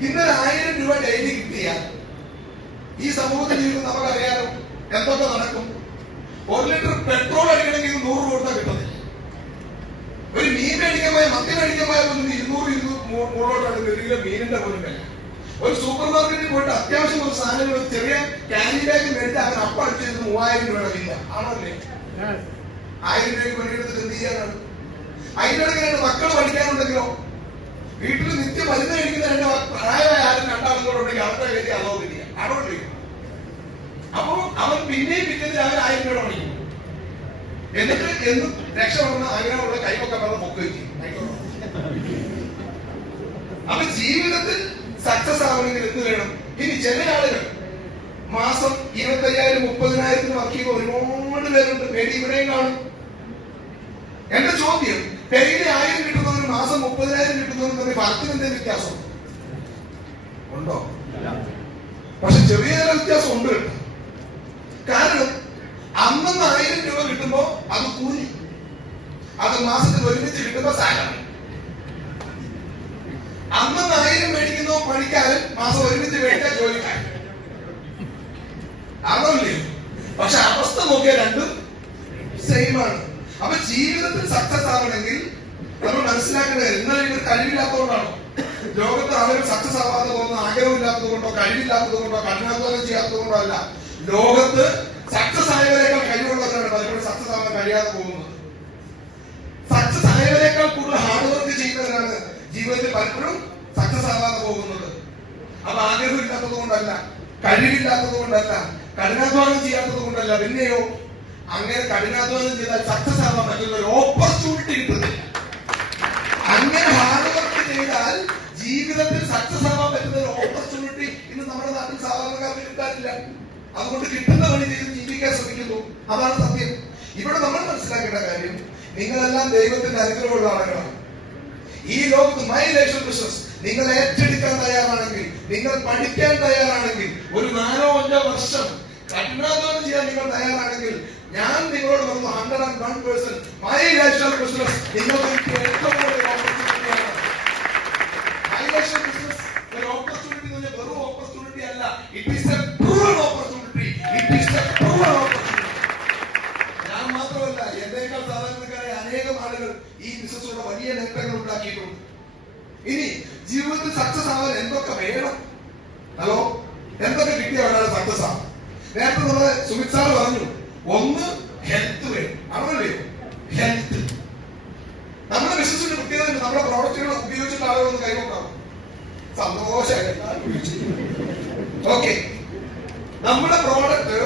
ഇന്നൊരു 1000 രൂപ ഡെയിലി കിട്ടിയാൽ ഈ സമൂഹത്തിൽ ജീവിതം നമുക്കറിയാലോ എന്തൊക്കെ നടക്കും. 1 ലിറ്റർ പെട്രോൾ അടിക്കണമെങ്കിൽ 100 രൂപ കൊടുത്താൽ കിട്ടുന്നില്ല. ഒരു മീൻ മേടിക്കാൻ പോയാൽ, മത്തി മേടിക്കാൻ പോയാൽ പോലും 200 മുകളിലോട്ടാണ് വലിയ മീനിന്റെ പോലും വില. ഒരു സൂപ്പർ മാർക്കറ്റിൽ പോയിട്ട് അത്യാവശ്യം ഒരു സാധനങ്ങൾ, ചെറിയ ക്യാരി ബാഗ് മേടിച്ച് അവൻ അപ്പം അടിച്ചത് 3000 രൂപയുടെ വില. ആണല്ലേ? 1000 രൂപയ്ക്ക് പണിയെടുത്തിട്ട് എന്ത് ചെയ്യാനാണ്? അതിന്റെ ഇടയ്ക്ക് 2 മക്കൾ പഠിക്കാനുണ്ടെങ്കിലോ, വീട്ടിൽ നിത്യം മരുന്ന് കഴിക്കുന്ന 2 പ്രായമായ ആരും 2 ആളുകളുണ്ടെങ്കിൽ അവരുടെ കയറ്റി അതോ കിട്ടിയ ആണോല്ലേ? അപ്പൊ അവൻ പിന്നെയും പിറ്റേന്ന് രാവിലെ 1000 രൂപ പണിക്കും. എന്നിട്ട് എന്നും രക്ഷപ്പെടുന്ന ആഗ്രഹമുള്ള കൈവൊക്കെ പറഞ്ഞ പൊക്ക് വയ്ക്കും. അപ്പൊ ജീവിതത്തിൽ സക്സസ് ആവണമെങ്കിൽ എന്ത് വേണം? ഇനി ചില ആളുകൾ മാസം 25,000-30,000 വർക്ക് ചെയ്യുന്ന ഒരുപാട് പേരുണ്ട്. പേര് ഇവിടെയും കാണും. എന്റെ ചോദ്യം, ഡെയിലി 1000 കിട്ടുന്നവരും മാസം 30,000 കിട്ടുന്നവരും തമ്മിൽ ഫലത്തിന് എന്തെങ്കിലും വ്യത്യാസം ഉണ്ടോ? പക്ഷെ ചെറിയ ചില വ്യത്യാസം ഉണ്ട്. കാരണം അന്നന്ന് 1000 രൂപ കിട്ടുമ്പോ അത് കൂലി, അത് മാസത്തിൽ ഒരുമിച്ച് കിട്ടുമ്പോ സാലറി. അന്നന്ന് 1000 മേടിക്കുന്ന പണിക്കാരൻ മാസം ഒരുമിച്ച് മേടിച്ചാൽ ജോലിക്കാരൻ. ആണല്ലേ? പക്ഷെ അവസ്ഥ നോക്കിയാൽ രണ്ടും സെയിം ആണ്. അപ്പൊ ജീവിതത്തിൽ സക്സസ് ആവണമെങ്കിൽ നമ്മൾ മനസ്സിലാക്കേണ്ടത്, ഇന്നലെ ഇവർ കഴിവില്ലാത്തതുകൊണ്ടാണോ ലോകത്ത് ആളുകൾ സക്സസ് ആവാതെ പോകുന്ന? ആഗ്രഹമില്ലാത്തത് കൊണ്ടോ, കഴിവില്ലാത്തത് കൊണ്ടോ, കഠിനാധ്വാനം ചെയ്യാത്തത് കൊണ്ടോ അല്ല. ലോകത്ത് സക്സസ് ആയവരെക്കാൾ കഴിവുള്ളവരാണ് പലപ്പോഴും സക്സസ് ആവാൻ കഴിയാതെ പോകുന്നത്. സക്സസ് ആയവരെക്കാൾ കൂടുതൽ ഹാർഡ് വർക്ക് ചെയ്യുന്നവരാണ് ജീവിതത്തിൽ പലപ്പോഴും സക്സസ് ആവാതെ പോകുന്നത്. അപ്പൊ ആഗ്രഹമില്ലാത്തത് കൊണ്ടല്ല, കഴിവില്ലാത്തത് കൊണ്ടല്ല, കഠിനാധ്വാനം ചെയ്യാത്തത് കൊണ്ടല്ല. പിന്നെയോ, അങ്ങനെ കഠിനാധ്വാനം ചെയ്താൽ സക്സസ് ആവാൻ പറ്റുന്ന ഒരു ഓപ്പർച്യൂണിറ്റി കിട്ടുന്നില്ല. അങ്ങനെ ഹാർഡ് വർക്ക് ചെയ്താൽ ജീവിതത്തിൽ സക്സസ് ആവാൻ പറ്റുന്ന ഒരു ഓപ്പർച്യൂണിറ്റി ഇന്ന് നമ്മുടെ നാട്ടിൽ സാധാരണക്കാർക്ക് കിട്ടാറില്ല. അതുകൊണ്ട് കിട്ടുന്ന വഴി ചെയ്ത് ജീവിക്കാൻ ശ്രമിക്കുന്നു. അതാണ് സത്യം. ഇവിടെ നമ്മൾ മനസ്സിലാക്കേണ്ട കാര്യം, നിങ്ങളെല്ലാം ദൈവത്തിന്റെ അനുഗ്രഹമുള്ള ആളുകളാണ്. ഈ ലോകത്ത് മൈ ലൈഫ് ബിസിനസ് നിങ്ങൾ ഏറ്റെടുക്കാൻ തയ്യാറാണെങ്കിൽ, നിങ്ങൾ പഠിക്കാൻ തയ്യാറാണെങ്കിൽ, ഒരു 4-5 വർഷം കഠിനാധ്വാനം ചെയ്യാൻ നിങ്ങൾ തയ്യാറാണെങ്കിൽ, ഞാൻ നിങ്ങളോട് പറഞ്ഞു 101% മൈ ലൈഫ് ബിസിനസ് നിങ്ങൾക്ക് ഏറ്റവും വലിയ ഓപ്പർച്യൂണിറ്റിയാണ്. മൈ ലൈഫ് ബിസിനസ് ഒരു ഓപ്പർച്യൂണിറ്റി എന്ന് പറഞ്ഞാൽ വെറും ഓപ്പർച്യൂണിറ്റി അല്ല. It is A proven opportunity. It is A proven opportunity. ഞാൻ മാത്രമല്ല, എന്നേക്കാൾ സാധാരണക്കാരായ അനേകം ആളുകൾ ഈ ബിസിനസ്സിലൂടെ വലിയ നേട്ടങ്ങൾ ഉണ്ടാക്കിയിട്ടുണ്ട്. ഇനി ജീവിതത്തിൽ സക്സസ് ആവാൻ എന്തൊക്കെ വേണം? ഹലോ, എന്തൊക്കെ കിട്ടിയ ഒരാൾ സക്സസ് ആവും? നേരത്തെ നമ്മുടെ സുമിത് സാർ പറഞ്ഞു, ഒന്ന് ഹെൽത്ത് വേണം, ആണല്ലേ? ഹെൽത്ത്. നമ്മുടെ ബിസിനസിന്റെ പ്രത്യേകത നമ്മുടെ പ്രോഡക്റ്റുകൾ ഉപയോഗിച്ചിട്ട് ആളുകളൊന്ന് കൈകൊണ്ടാവും സന്തോഷമായി. ഓക്കെ, നമ്മുടെ പ്രോഡക്റ്റ്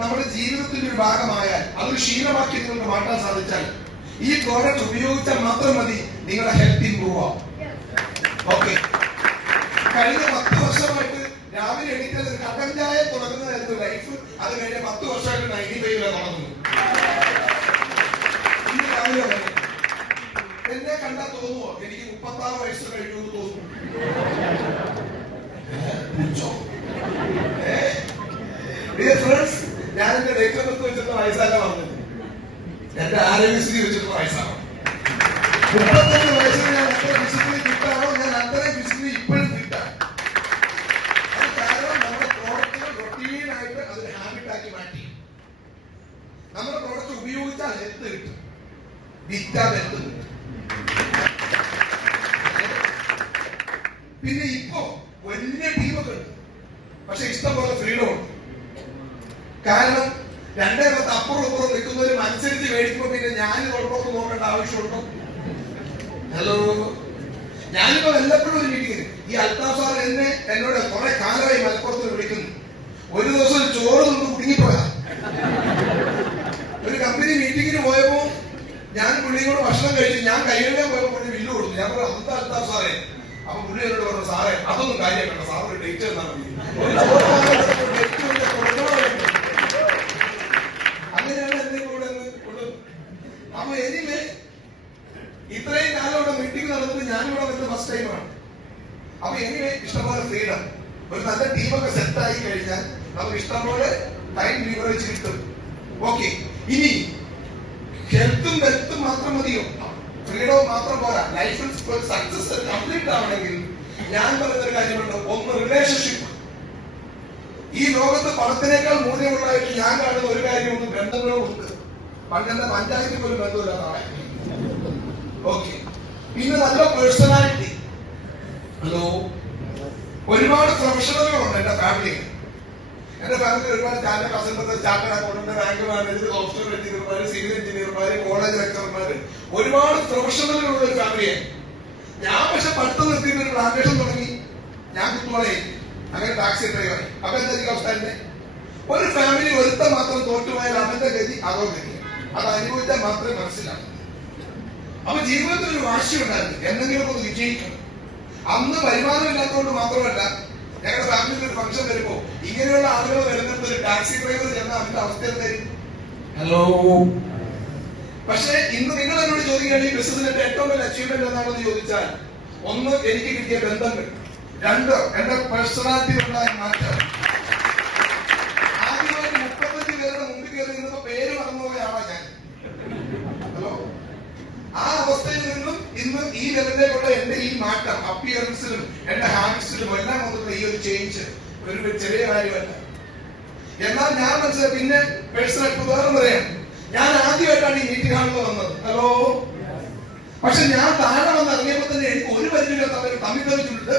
നമ്മുടെ ജീവിതത്തിന്റെ ഒരു ഭാഗമായാൽ, അതൊരു ശീലമാക്കി നിങ്ങൾക്ക് മാറ്റാൻ സാധിച്ചാൽ, ഈ പ്രോഡക്റ്റ് ഉപയോഗിച്ചാൽ മാത്രം മതി നിങ്ങളുടെ ഹെൽത്ത് ഇംപ്രൂവ് ആവും. ഓക്കെ, കഴിഞ്ഞ 10 വർഷമായിട്ട് രാവിലെ എണീറ്റാൽ കട്ടൻ ചായ തുടങ്ങുന്നതായിരുന്നു ലൈഫ്. അത് കഴിഞ്ഞ 10 വർഷമായിട്ട് 95 തുടങ്ങുന്നു. ഇന്ന് രാവിലെ വരെ എന്നെ കണ്ടാൽ തോന്നുമോ എനിക്ക് 36 വയസ്സ് കഴിഞ്ഞു എന്ന് തോന്നുന്നു? ഞാൻ എന്റെ ഡേറ്റ് ഓഫ് ബർത്ത് വെച്ചിട്ട് വയസ്സല്ല പറഞ്ഞത്, എന്റെ ആരോഗ്യസ്ഥിതി വെച്ചിട്ട് വയസ്സാണ്. 35 വയസ്സിൽ ഞാൻ അത്ര ഫിസിക്കലി ഫിറ്റാണോ? ഞാൻ അത്രയും ഫിസിക്കലി ഇപ്പോഴും ഫിറ്റാണ്. അത് കാരണം നമ്മുടെ പ്രോഡക്റ്റുകൾ റൊട്ടീനായിട്ട് അതൊരു ഹാബിറ്റാക്കി മാറ്റി. നമ്മുടെ പ്രോഡക്റ്റ് ഉപയോഗിച്ചാൽ ഹെൽത്ത് കിട്ടും, വിറ്റാൽ ഹെൽത്ത് കിട്ടും. പിന്നെ ഇപ്പോ വലിയ ടീമൊക്കെ ഉണ്ട്, പക്ഷെ ഇഷ്ടംപോലെ ഫ്രീഡം ഉണ്ട്. കാരണം 2 പേർക്ക് അപ്പുറം ഇപ്പുറം നിൽക്കുന്നവരും അനുസരിച്ച് മേടിക്കുമ്പോ പിന്നെ ഞാൻ കുഴപ്പമൊക്കെ നോക്കേണ്ട ആവശ്യമുണ്ടോ? ഹലോ, ഞാനിപ്പോ വല്ലപ്പോഴും ഒരു മീറ്റിങ്ങിന് ഈ അൽത്താഫ് സാർ എന്നോട് കുറെ കാലമായി മലപ്പുറത്ത് വിളിക്കുന്നു. ഒരു ദിവസം ചോറ് നിന്ന് കുടുങ്ങിപ്പോയാ. ഒരു കമ്പനി മീറ്റിങ്ങിന് പോയപ്പോ ഞാൻ പുള്ളിയോട് ഭക്ഷണം കഴിച്ചു. ഞാൻ കൈകളിൽ പോയപ്പോ പുള്ളി ബില്ല് കൊടുത്തു. ഞാൻ പറഞ്ഞു അന്നത്തെ അൽത്താഫ് സാറേ. അപ്പൊ പുള്ളി എന്നോട് പറഞ്ഞു, സാറേ അതൊന്നും കാര്യമാക്കണ്ട, സാർ ഒരു ഡേറ്റ് തന്നാൽ മതി. അങ്ങനെയാണ് എന്റെ കൂടെ. അപ്പൊ എനിവേ ഇത്രയും കാലം ഇവിടെ മീറ്റിംഗ് നടന്നത് ഞാനിവിടെ വരുന്ന ഫസ്റ്റ് ടൈമാണ്. അപ്പൊ എനിവേ ഇഷ്ടംപോലെ ഫ്രീഡം, ഒരു നല്ല ടീമൊക്കെ സെറ്റ് ആയി കഴിഞ്ഞാൽ നമുക്ക് ഇഷ്ടംപോലെ ടൈം ലിവറേജ് കിട്ടും. ഓക്കെ, ഇനി ഹെൽത്തും വെൽത്തും മാത്രം മതിയോ? ഫ്രീഡവും മാത്രം പോരാ. ലൈഫിൽ സക്സസ് കംപ്ലീറ്റ് ആവണമെങ്കിൽ ഞാൻ പറയുന്നൊരു കാര്യമുണ്ട്. ഒന്ന്, റിലേഷൻഷിപ്പ്. ഈ ലോകത്ത് പണത്തിനേക്കാൾ മൂല്യമുള്ളതായിട്ട് ഞാൻ കാണുന്ന ഒരു കാര്യം, ഒന്ന് ബന്ധങ്ങളുണ്ട്. പണ്ടെന്റെ പഞ്ചായത്തിൽ പോലും ബന്ധമില്ലാത്ത. ഓക്കെ, പിന്നെ നല്ല പേഴ്സണാലിറ്റി. ഹലോ, ഒരുപാട് പ്രൊഫഷണലുകളുണ്ട് എന്റെ ഫാമിലിയിൽ. എന്റെ ഫാമിലിയിൽ ഒരുപാട് chartered accountant, chartered accountant, bank manager, software എഞ്ചിനീയർമാര്, സിവിൽ എഞ്ചിനീയർമാര്, കോളേജ് ലെക്ചർമാര്, ഒരുപാട് പ്രൊഫഷണലുകളുള്ള ഒരു ഫാമിലിയാണ്. ഞാൻ പക്ഷെ പഠിത്തം നിർത്തിയിട്ട് ഒരു പ്ലാന്റേഷൻ തുടങ്ങി. ഞാൻ കുത്തുമളയായി, അങ്ങനെ ടാക്സി ഡ്രൈവറായി. അപ്പൊ എന്തായിരിക്കും അവസ്ഥ? തന്നെ ഒരു ഫാമിലി ഒരുത്തം മാത്രം തോറ്റുപോയാൽ അവന്റെ ഗതി അതോ ഗതി. അത് അനുഭവിച്ചാൽ മാത്രമേ മനസ്സിലാവൂ. അപ്പൊ ജീവിതത്തിൽ ഒരു വാശി ഉണ്ടായിരുന്നു, എന്തെങ്കിലും ഒന്ന് വിജയിക്കണം. അന്ന് വരുമാനം ഇല്ലാത്തതുകൊണ്ട് മാത്രമല്ല, ഞങ്ങളുടെ ഫാമിലിയിൽ ഒരു ഫംഗ്ഷൻ വരുമ്പോ ഇങ്ങനെയുള്ള ആളുകൾ വരുന്നത് ഒരു ടാക്സി ഡ്രൈവർ ചെന്ന അവന്റെ അവസ്ഥ എന്തായിരിക്കും? ഹലോ, പക്ഷെ ഇന്ന് നിങ്ങൾ എന്നോട് ചോദിക്കുകയാണ് ഈ ബിസിനസിന്റെ ഏറ്റവും വലിയ അച്ചീവ്മെന്റ് എന്താണെന്ന് ചോദിച്ചാൽ, ഒന്ന്, എനിക്ക് കിട്ടിയ ബന്ധങ്ങൾ. 2, എന്റെ പേഴ്സണാലിറ്റിയിലുണ്ടായ മാറ്റം. ആദ്യമായിട്ട് 35 പേരുടെ മുമ്പിൽ കയറി നിന്നപ്പോ പേര് മറന്നുപോയ ആളാ ഞാൻ. ഹലോ, ആ അവസ്ഥയിൽ നിന്നും ഇന്ന് ഈ ലെവലിലേക്കുള്ള എന്റെ ഈ മാറ്റം, അപ്പിയറൻസിലും എന്റെ ഹാബിറ്റ്സിലും എല്ലാം വന്നിട്ടുള്ള ഈ ഒരു ചേഞ്ച് ഒരു ചെറിയ കാര്യമല്ല. എന്നാൽ ഞാൻ മനസ്സിലായി. പിന്നെ പേഴ്സണൽ ഉദാഹരണം പറയാം. ഞാൻ ആദ്യമായിട്ടാണ് ഈ മീറ്റിംഗ് ഹാളിൽ വന്നത്. ഹലോ, പക്ഷെ ഞാൻ താഴെ വന്ന് ഇറങ്ങിയപ്പോ തന്നെ എനിക്ക് ഒരു പരിചയം തമ്മിൽ തമ്മിലുണ്ട്.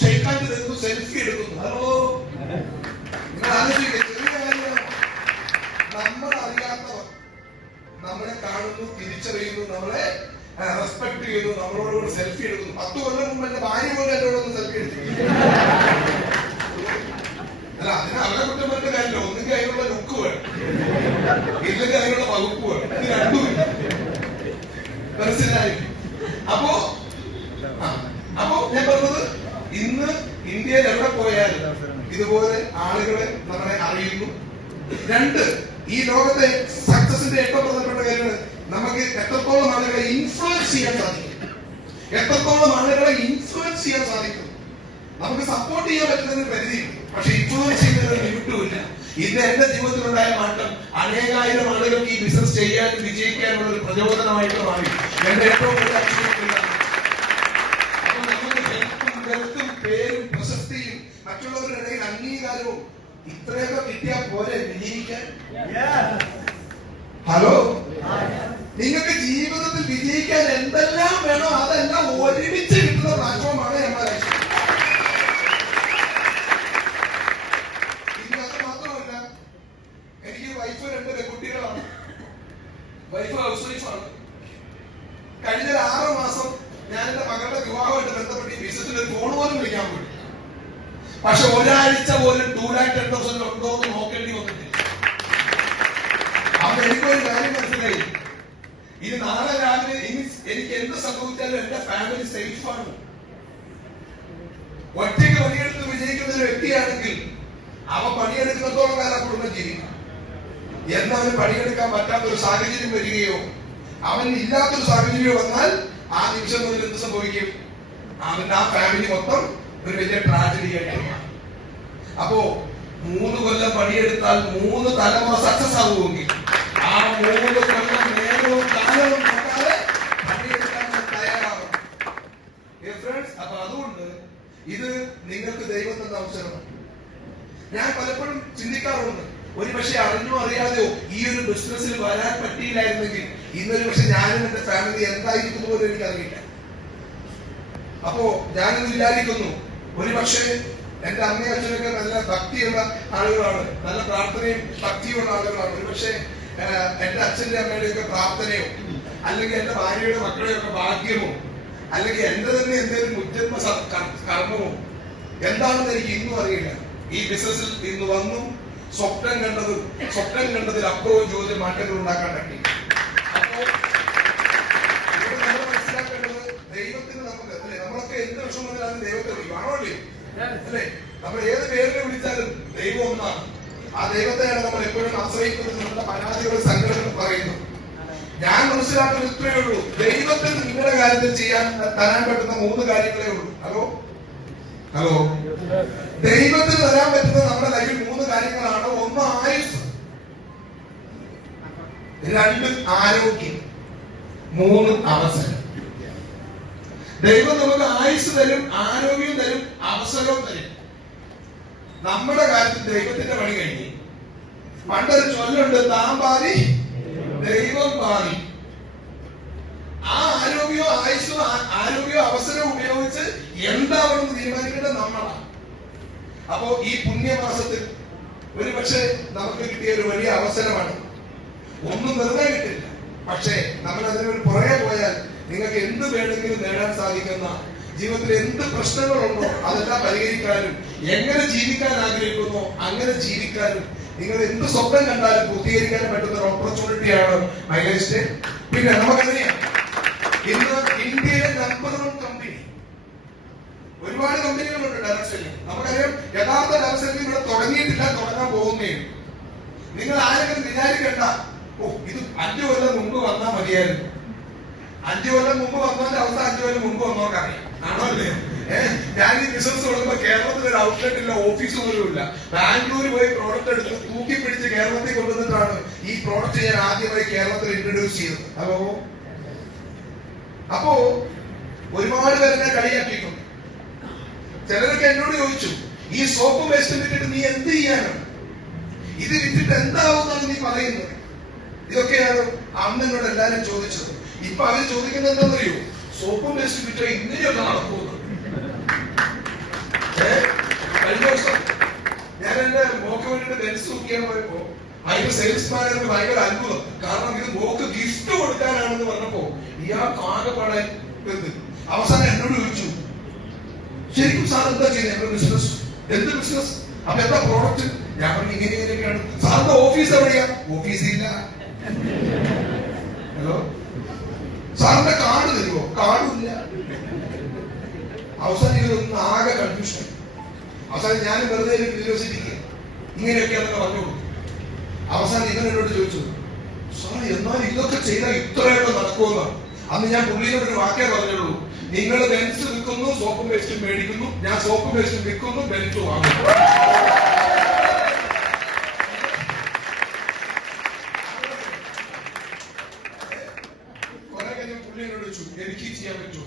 ഷെയ്ഖാന്റെ തരുന്നു, സെൽഫി എടുക്കുന്നു. ഹലോ, നിങ്ങൾ ആലോചിക്കുക, ചെറിയ കാര്യമാണ്. നമ്മൾ അറിയാത്തവർ നമ്മളെ കാണുന്നു, തിരിച്ചറിയുന്നു, നമ്മളെ റെസ്പെക്ട് ചെയ്യുന്നു, നമ്മളോട് സെൽഫി എടുക്കുന്നു. 10 കൊല്ലം മുമ്പ് എന്റെ ഭാര്യ പോലും എന്നോടൊന്ന് സെൽഫി എടുത്തു. അല്ല, അതിന് അവരെ കുറ്റം പറഞ്ഞ കാര്യമില്ല. ഒന്നുകിൽ അതിനുള്ള ലുക്ക് വേണം, ഇല്ലെങ്കിൽ അതിനുള്ള വകുപ്പ് വേണം. ഇത് രണ്ടുമില്ല. മനസ്സിലായി? അപ്പോ ഞാൻ പറഞ്ഞത്, ഇന്ന് ഇന്ത്യയിൽ എവിടെ പോയാലും ഇതുപോലെ ആളുകളെ നമ്മളെ അറിയുന്നു. 2, ഈ ലോകത്തെ സക്സസിന്റെ ഏറ്റവും പ്രധാനപ്പെട്ട കാര്യങ്ങൾ, നമുക്ക് എത്രത്തോളം ആളുകളെ ഇൻഫ്ലുവൻസ് ചെയ്യാൻ സാധിക്കും. എത്രത്തോളം ആളുകളെ ഇൻഫ്ലുവൻസ് ചെയ്യാൻ സാധിക്കും. നമുക്ക് സപ്പോർട്ട് ചെയ്യാൻ പറ്റുന്നതിന് പരിധിയുണ്ട്, പക്ഷെ ഇൻഫ്ലുവൻസ് ചെയ്യുന്നതിന് ലിമിറ്റുമില്ല. ഇന്ന് എന്റെ ജീവിതത്തിലുണ്ടായ മാറ്റം അനേകായിരം ആളുകൾക്ക് ഈ ബിസിനസ് ചെയ്യാനും വിജയിക്കാനുള്ള ഒരു പ്രചോദനമായിട്ട് മാറി. എന്റെ ഏറ്റവും വലിയ അച്ചീവ്മെന്റ്. അപ്പൊ നമുക്ക് ഹെൽത്തും പേരും പ്രശസ്തിയും മറ്റുള്ളവരുടെ ഇടയിൽ അംഗീകാരവും ഇത്രയൊക്കെ കിട്ടിയാൽ പോലെ വിജയിക്കാൻ. ഹലോ, നിങ്ങൾക്ക് ജീവിതത്തിൽ വിജയിക്കാൻ എന്തെല്ലാം വേണോ അതെല്ലാം ഒരുമിച്ച് കിട്ടുന്ന പ്ലാറ്റ്ഫോമാണ് നമ്മുടെ. ഇനി അത് മാത്രമല്ല, ഹൗസ് വൈഫാണ്. കഴിഞ്ഞ 6 മാസം ഞാൻ എന്റെ മകളുടെ വിവാഹമായിട്ട് ബന്ധപ്പെട്ട് ഈ ബിസിനസ്സിൽ ഒരു ഫോൺ പോലും വിളിക്കാൻ പോയി. പക്ഷെ ഒരാഴ്ച പോലും 2,10,000 ഉണ്ടോ എന്ന് നോക്കേണ്ടി വന്നിട്ടില്ല. അപ്പൊ എനിക്കൊരു കാര്യം മനസ്സിലായി, ഇനി നാളെ രാവിലെ ഇനി എനിക്ക് എന്ത് സംഭവിച്ചാലും എന്റെ ഫാമിലി സേഫാണ്. ഒറ്റയ്ക്ക് പണിയെടുത്ത് വിജയിക്കുന്ന ഒരു വ്യക്തിയാണെങ്കിൽ അവ പണിയെടുക്കുന്നതോളം കാലം കുടുംബം ജീവിക്കാം. എന്നവന് പണിയെടുക്കാൻ പറ്റാത്തൊരു സാഹചര്യം വരികയോ അവന് ഇല്ലാത്തൊരു സാഹചര്യം വന്നാൽ ആ നിമിഷം മുതൽ എന്ത് സംഭവിക്കും? അവന്റെ ആ ഫാമിലി മൊത്തം ഒരു വലിയ ട്രാജഡി ആയിട്ട്. അപ്പോ 3 കൊല്ലം പണിയെടുത്താൽ 3 തലമുറ സക്സസ് ആവുമെങ്കിൽ ആ 3 കൊല്ലം നേരവും കാലവും നോക്കാതെ പണിയെടുക്കാൻ തയ്യാറാവും. അപ്പൊ അതുകൊണ്ട് ഇത് നിങ്ങൾക്ക് ദൈവം തന്ന അവസരമാണ്. ഞാൻ പലപ്പോഴും ചിന്തിക്കാറുണ്ട്, ഒരു പക്ഷെ അറിഞ്ഞോ അറിയാതെയോ ഈ ഒരു ബിസിനസ്സിൽ വരാൻ പറ്റിയില്ലായിരുന്നെങ്കിൽ ഇന്നൊരു പക്ഷെ ഞാനും എന്റെ ഫാമിലി എന്തായിരിക്കുന്നു പോലും എനിക്കറിയില്ല. അപ്പോ ഞാനിത് വിചാരിക്കുന്നു, ഒരു പക്ഷേ എന്റെ അമ്മയും അച്ഛനൊക്കെ നല്ല ഭക്തിയുള്ള ആളുകളാണ്, നല്ല പ്രാർത്ഥനയും ഭക്തിയുള്ള ആളുകളാണ്. ഒരു പക്ഷേ എന്റെ അച്ഛന്റെ അമ്മയുടെയൊക്കെ പ്രാർത്ഥനയോ അല്ലെങ്കിൽ എന്റെ ഭാര്യയുടെ മക്കളുടെയൊക്കെ ഭാഗ്യമോ അല്ലെങ്കിൽ എന്റെ തന്നെ എന്തെങ്കിലും ഉദ്യമ കർമ്മമോ എന്താണെന്ന് എനിക്ക് ഇന്നും അറിയില്ല. ഈ ബിസിനസ്സിൽ ഇന്ന് വന്നു സ്വപ്നം കണ്ടതിൽ അപ്പുറവും ചോദ്യം മാറ്റങ്ങൾ ഉണ്ടാക്കാൻ പറ്റി. അപ്പോ ഇവിടെ നമ്മൾ മനസ്സിലാക്കേണ്ടത്, ദൈവത്തിന് നമുക്ക് അല്ലെ, നമ്മളൊക്കെ എന്ത് വിഷമം വന്നാലും ദൈവത്തെ വിളിക്കും, ആണോ അല്ലേ? അല്ലെ, നമ്മൾ ഏത് പേരിനെ വിളിച്ചാലും ദൈവം ഒന്നാണ്. ആ ദൈവത്തെയാണ് നമ്മൾ എപ്പോഴും ആശ്രയിക്കുന്നത്. നമ്മുടെ പരാതികളും സങ്കടങ്ങളും പറയുന്നു. ഞാൻ മനസ്സിലാക്കുന്ന ഇത്രയേ ഉള്ളൂ, ദൈവത്തിന് നിങ്ങളുടെ കാര്യത്തിൽ തരാൻ പറ്റുന്ന 3 കാര്യങ്ങളേ ഉള്ളൂ. ഹലോ, ദൈവത്തിന് തരാൻ പറ്റുന്ന നമ്മുടെ ലൈഫിൽ 3 കാര്യങ്ങളാണ്. 1 ആയുസ്, 2 ആരോഗ്യം, 3 അവസരം. ദൈവം നമുക്ക് ആയുസ് തരും, ആരോഗ്യം തരും, അവസരവും തരും. നമ്മുടെ കാര്യത്തിൽ ദൈവത്തിന്റെ പണി കഴിഞ്ഞു. പണ്ടൊരു ചൊല്ലുണ്ട്, താൻ പാതി ദൈവം പാതി. ആ ആരോഗ്യവും അവസരവും ഉപയോഗിച്ച് എന്താവണമെന്ന് തീരുമാനിക്കേണ്ടത് നമ്മളാണ്. അപ്പോ ഈ പുണ്യമാസത്തിൽ ഒരു പക്ഷേ നമുക്ക് കിട്ടിയ ഒരു വലിയ അവസരമാണ്. ഒന്നും വെറുതെ കിട്ടില്ല, പക്ഷേ നമ്മൾ അതിനൊരു പുറകെ പോയാൽ നിങ്ങൾക്ക് എന്ത് വേണമെങ്കിലും നേടാൻ സാധിക്കുന്ന, ജീവിതത്തിൽ എന്ത് പ്രശ്നങ്ങളുണ്ടോ അതെല്ലാം പരിഹരിക്കാനും, എങ്ങനെ ജീവിക്കാൻ ആഗ്രഹിക്കുന്നോ അങ്ങനെ ജീവിക്കാനും, നിങ്ങൾ എന്ത് സ്വപ്നം കണ്ടാലും പൂർത്തീകരിക്കാൻ പറ്റുന്ന ഒരു ഓപ്പർച്യൂണിറ്റിയാണ് മൈലേജ് സ്റ്റേ. പിന്നെ നമുക്കറിയാം, ഇന്ന് ഇന്ത്യയിലെ നമ്പർ 1 കമ്പനി, ഒരുപാട് കമ്പനികളുണ്ട് ഡയറക്ട്. നമുക്കറിയാം, യഥാർത്ഥ ഡയറക്ട് ഇവിടെ തുടങ്ങിയിട്ടില്ല, തുടങ്ങാൻ പോകുന്നേ. നിങ്ങൾ ആരെങ്കിലും വിചാരിക്കണ്ട, ഇത് 5 കൊല്ലം മുമ്പ് വന്നാൽ മതിയായിരുന്നു. 5 കൊല്ലം മുമ്പ് വന്നതിന്റെ അവസ്ഥ 5 കൊല്ലം മുമ്പ് വന്നവർക്കറിയാം, ആണോ അല്ലേ? ഞാൻ ഈ ബിസിനസ് തുടങ്ങുമ്പോ കേരളത്തിൽ ഒരു ഔട്ട്ലെറ്റ് ഇല്ല, ഓഫീസ് പോലും ഇല്ല. ബാംഗ്ലൂർ പോയി പ്രോഡക്റ്റ് എടുത്ത് തൂക്കി പിടിച്ച് കേരളത്തിൽ കൊണ്ടുവന്നിട്ടാണ് ഈ പ്രോഡക്റ്റ് ഞാൻ ആദ്യമായി കേരളത്തിൽ ഇൻട്രൊഡ്യൂസ് ചെയ്തത്. അപ്പോ ഒരുപാട് പേരെ കളിയാക്കിയിട്ടുണ്ട്. ചിലരൊക്കെ എന്നോട് ചോദിച്ചു, ഈ സോപ്പ് വേസ്റ്റ് വിറ്റിട്ട് നീ എന്ത് ചെയ്യാനാണ്, ഇത് വിറ്റിട്ട് എന്താവുന്നാണ് നീ പറയുന്നത്? ഇതൊക്കെയാണ് അന്ന് എന്നോട് എല്ലാരും ചോദിച്ചത്. ഇപ്പൊ അവര് ചോദിക്കുന്നത് എന്താണെന്നറിയോ? സോപ്പും വേസ്റ്റ് വിറ്റ ഇങ്ങനെയൊക്കെ നടക്കുന്നത്. കഴിഞ്ഞ ദിവസം ഞാൻ എന്റെ മോക്ക് വേണ്ടിട്ട് ബെൻസ് നോക്കിയാൽ പോയപ്പോ അതിന്റെ സെയിൽസ്മാനൊക്കെ ഭയങ്കര അത്ഭുതം. കാരണം ഇത് മോക്ക് ഗിഫ്റ്റ് കൊടുക്കാനാണെന്ന് പറഞ്ഞപ്പോ ഇയാൾക്ക് ആകെപ്പാടാൻ അവസാനം എന്നോട് ചോദിച്ചു, ശരിക്കും സാർ എന്താ ചെയ്യുന്നത്? ബിസിനസ്. എന്ത് ബിസിനസ്? അപ്പൊ എന്താ പ്രോഡക്റ്റ്? ഞാൻ പറഞ്ഞു ഇങ്ങനെയൊക്കെയാണ്. സാറിന്റെ ഓഫീസ് എവിടെയാ? ഓഫീസില്ല. ഹലോ, സാറിന്റെ കാർഡ് തരുമോ? കാർഡില്ല. അവസാനം ഇതൊന്നും ആകെ കൺഫ്യൂഷൻ. അവസാനം ഞാൻ വെറുതെ ക്യൂരിയോസിറ്റിക്ക് ഇങ്ങനെയൊക്കെയാണെന്ന് പറഞ്ഞു കൊടുത്തു. അവസാനം ഇവൻ എന്നോട് ചോദിച്ചു, സാർ എന്നാൽ ഇതൊക്കെ ചെയ്താൽ ഇത്രയൊക്കെ നടക്കുമെന്നാണ്. അന്ന് ഞാൻ പുള്ളിയോട് ഒരു വാക്കേ പറഞ്ഞുള്ളൂ, നിങ്ങൾ ബെൻസ് വിൽക്കുന്നു, സോപ്പും വേസ്റ്റും മേടിക്കുന്നു, ഞാൻ സോപ്പും വേസ്റ്റും വിൽക്കുന്നു, ബെൻസ് വാങ്ങുന്നു. കുറെ കഴിഞ്ഞ പുള്ളിയോട് ചോദിച്ചു, എനിക്ക് ചെയ്യാൻ പറ്റുമോ?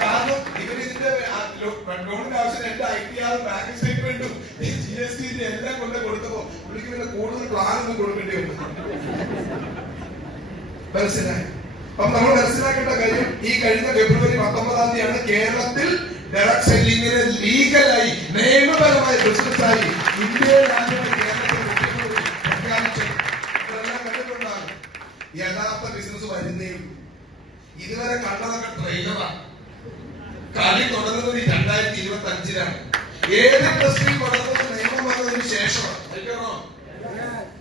കാരണം ഇവരിതിന്റെ ലോണിന്റെ ആവശ്യം എന്റെ ITR ബാങ്ക് സ്റ്റേറ്റ്മെന്റും GST എല്ലാം കൊണ്ട് കൊടുത്തപ്പോ പുള്ളിക്ക് പിന്നെ കൂടുതൽ പ്ലാനൊന്നും കൊടുക്കേണ്ടി വന്നു. മനസ്സിലായി? അപ്പൊ നമ്മൾ മനസ്സിലാക്കേണ്ട കാര്യം, ഈ കഴിഞ്ഞ ഫെബ്രുവരി 19-ാം തീയതിയാണ് കേരളത്തിൽ ഡയറക്ട് സെല്ലിംഗിന് ലീഗലായി നിയമപരമായ ബിസിനസ്സായി ഇന്ത്യയിൽ ആദ്യമായി കേരളത്തിൽ പ്രഖ്യാപിച്ചത്. യഥാർത്ഥ ബിസിനസ് വരുന്നേ ഉള്ളൂ. ഇതുവരെ കണ്ടതൊക്കെ ട്രെയിലറാണ്. കളി തുടങ്ങുന്നത് 2025-ലാണ്. ഏത് ഇൻഡസ്ട്രി തുടങ്ങുന്നത് നിയമം വന്നതിന് ശേഷമാണ്.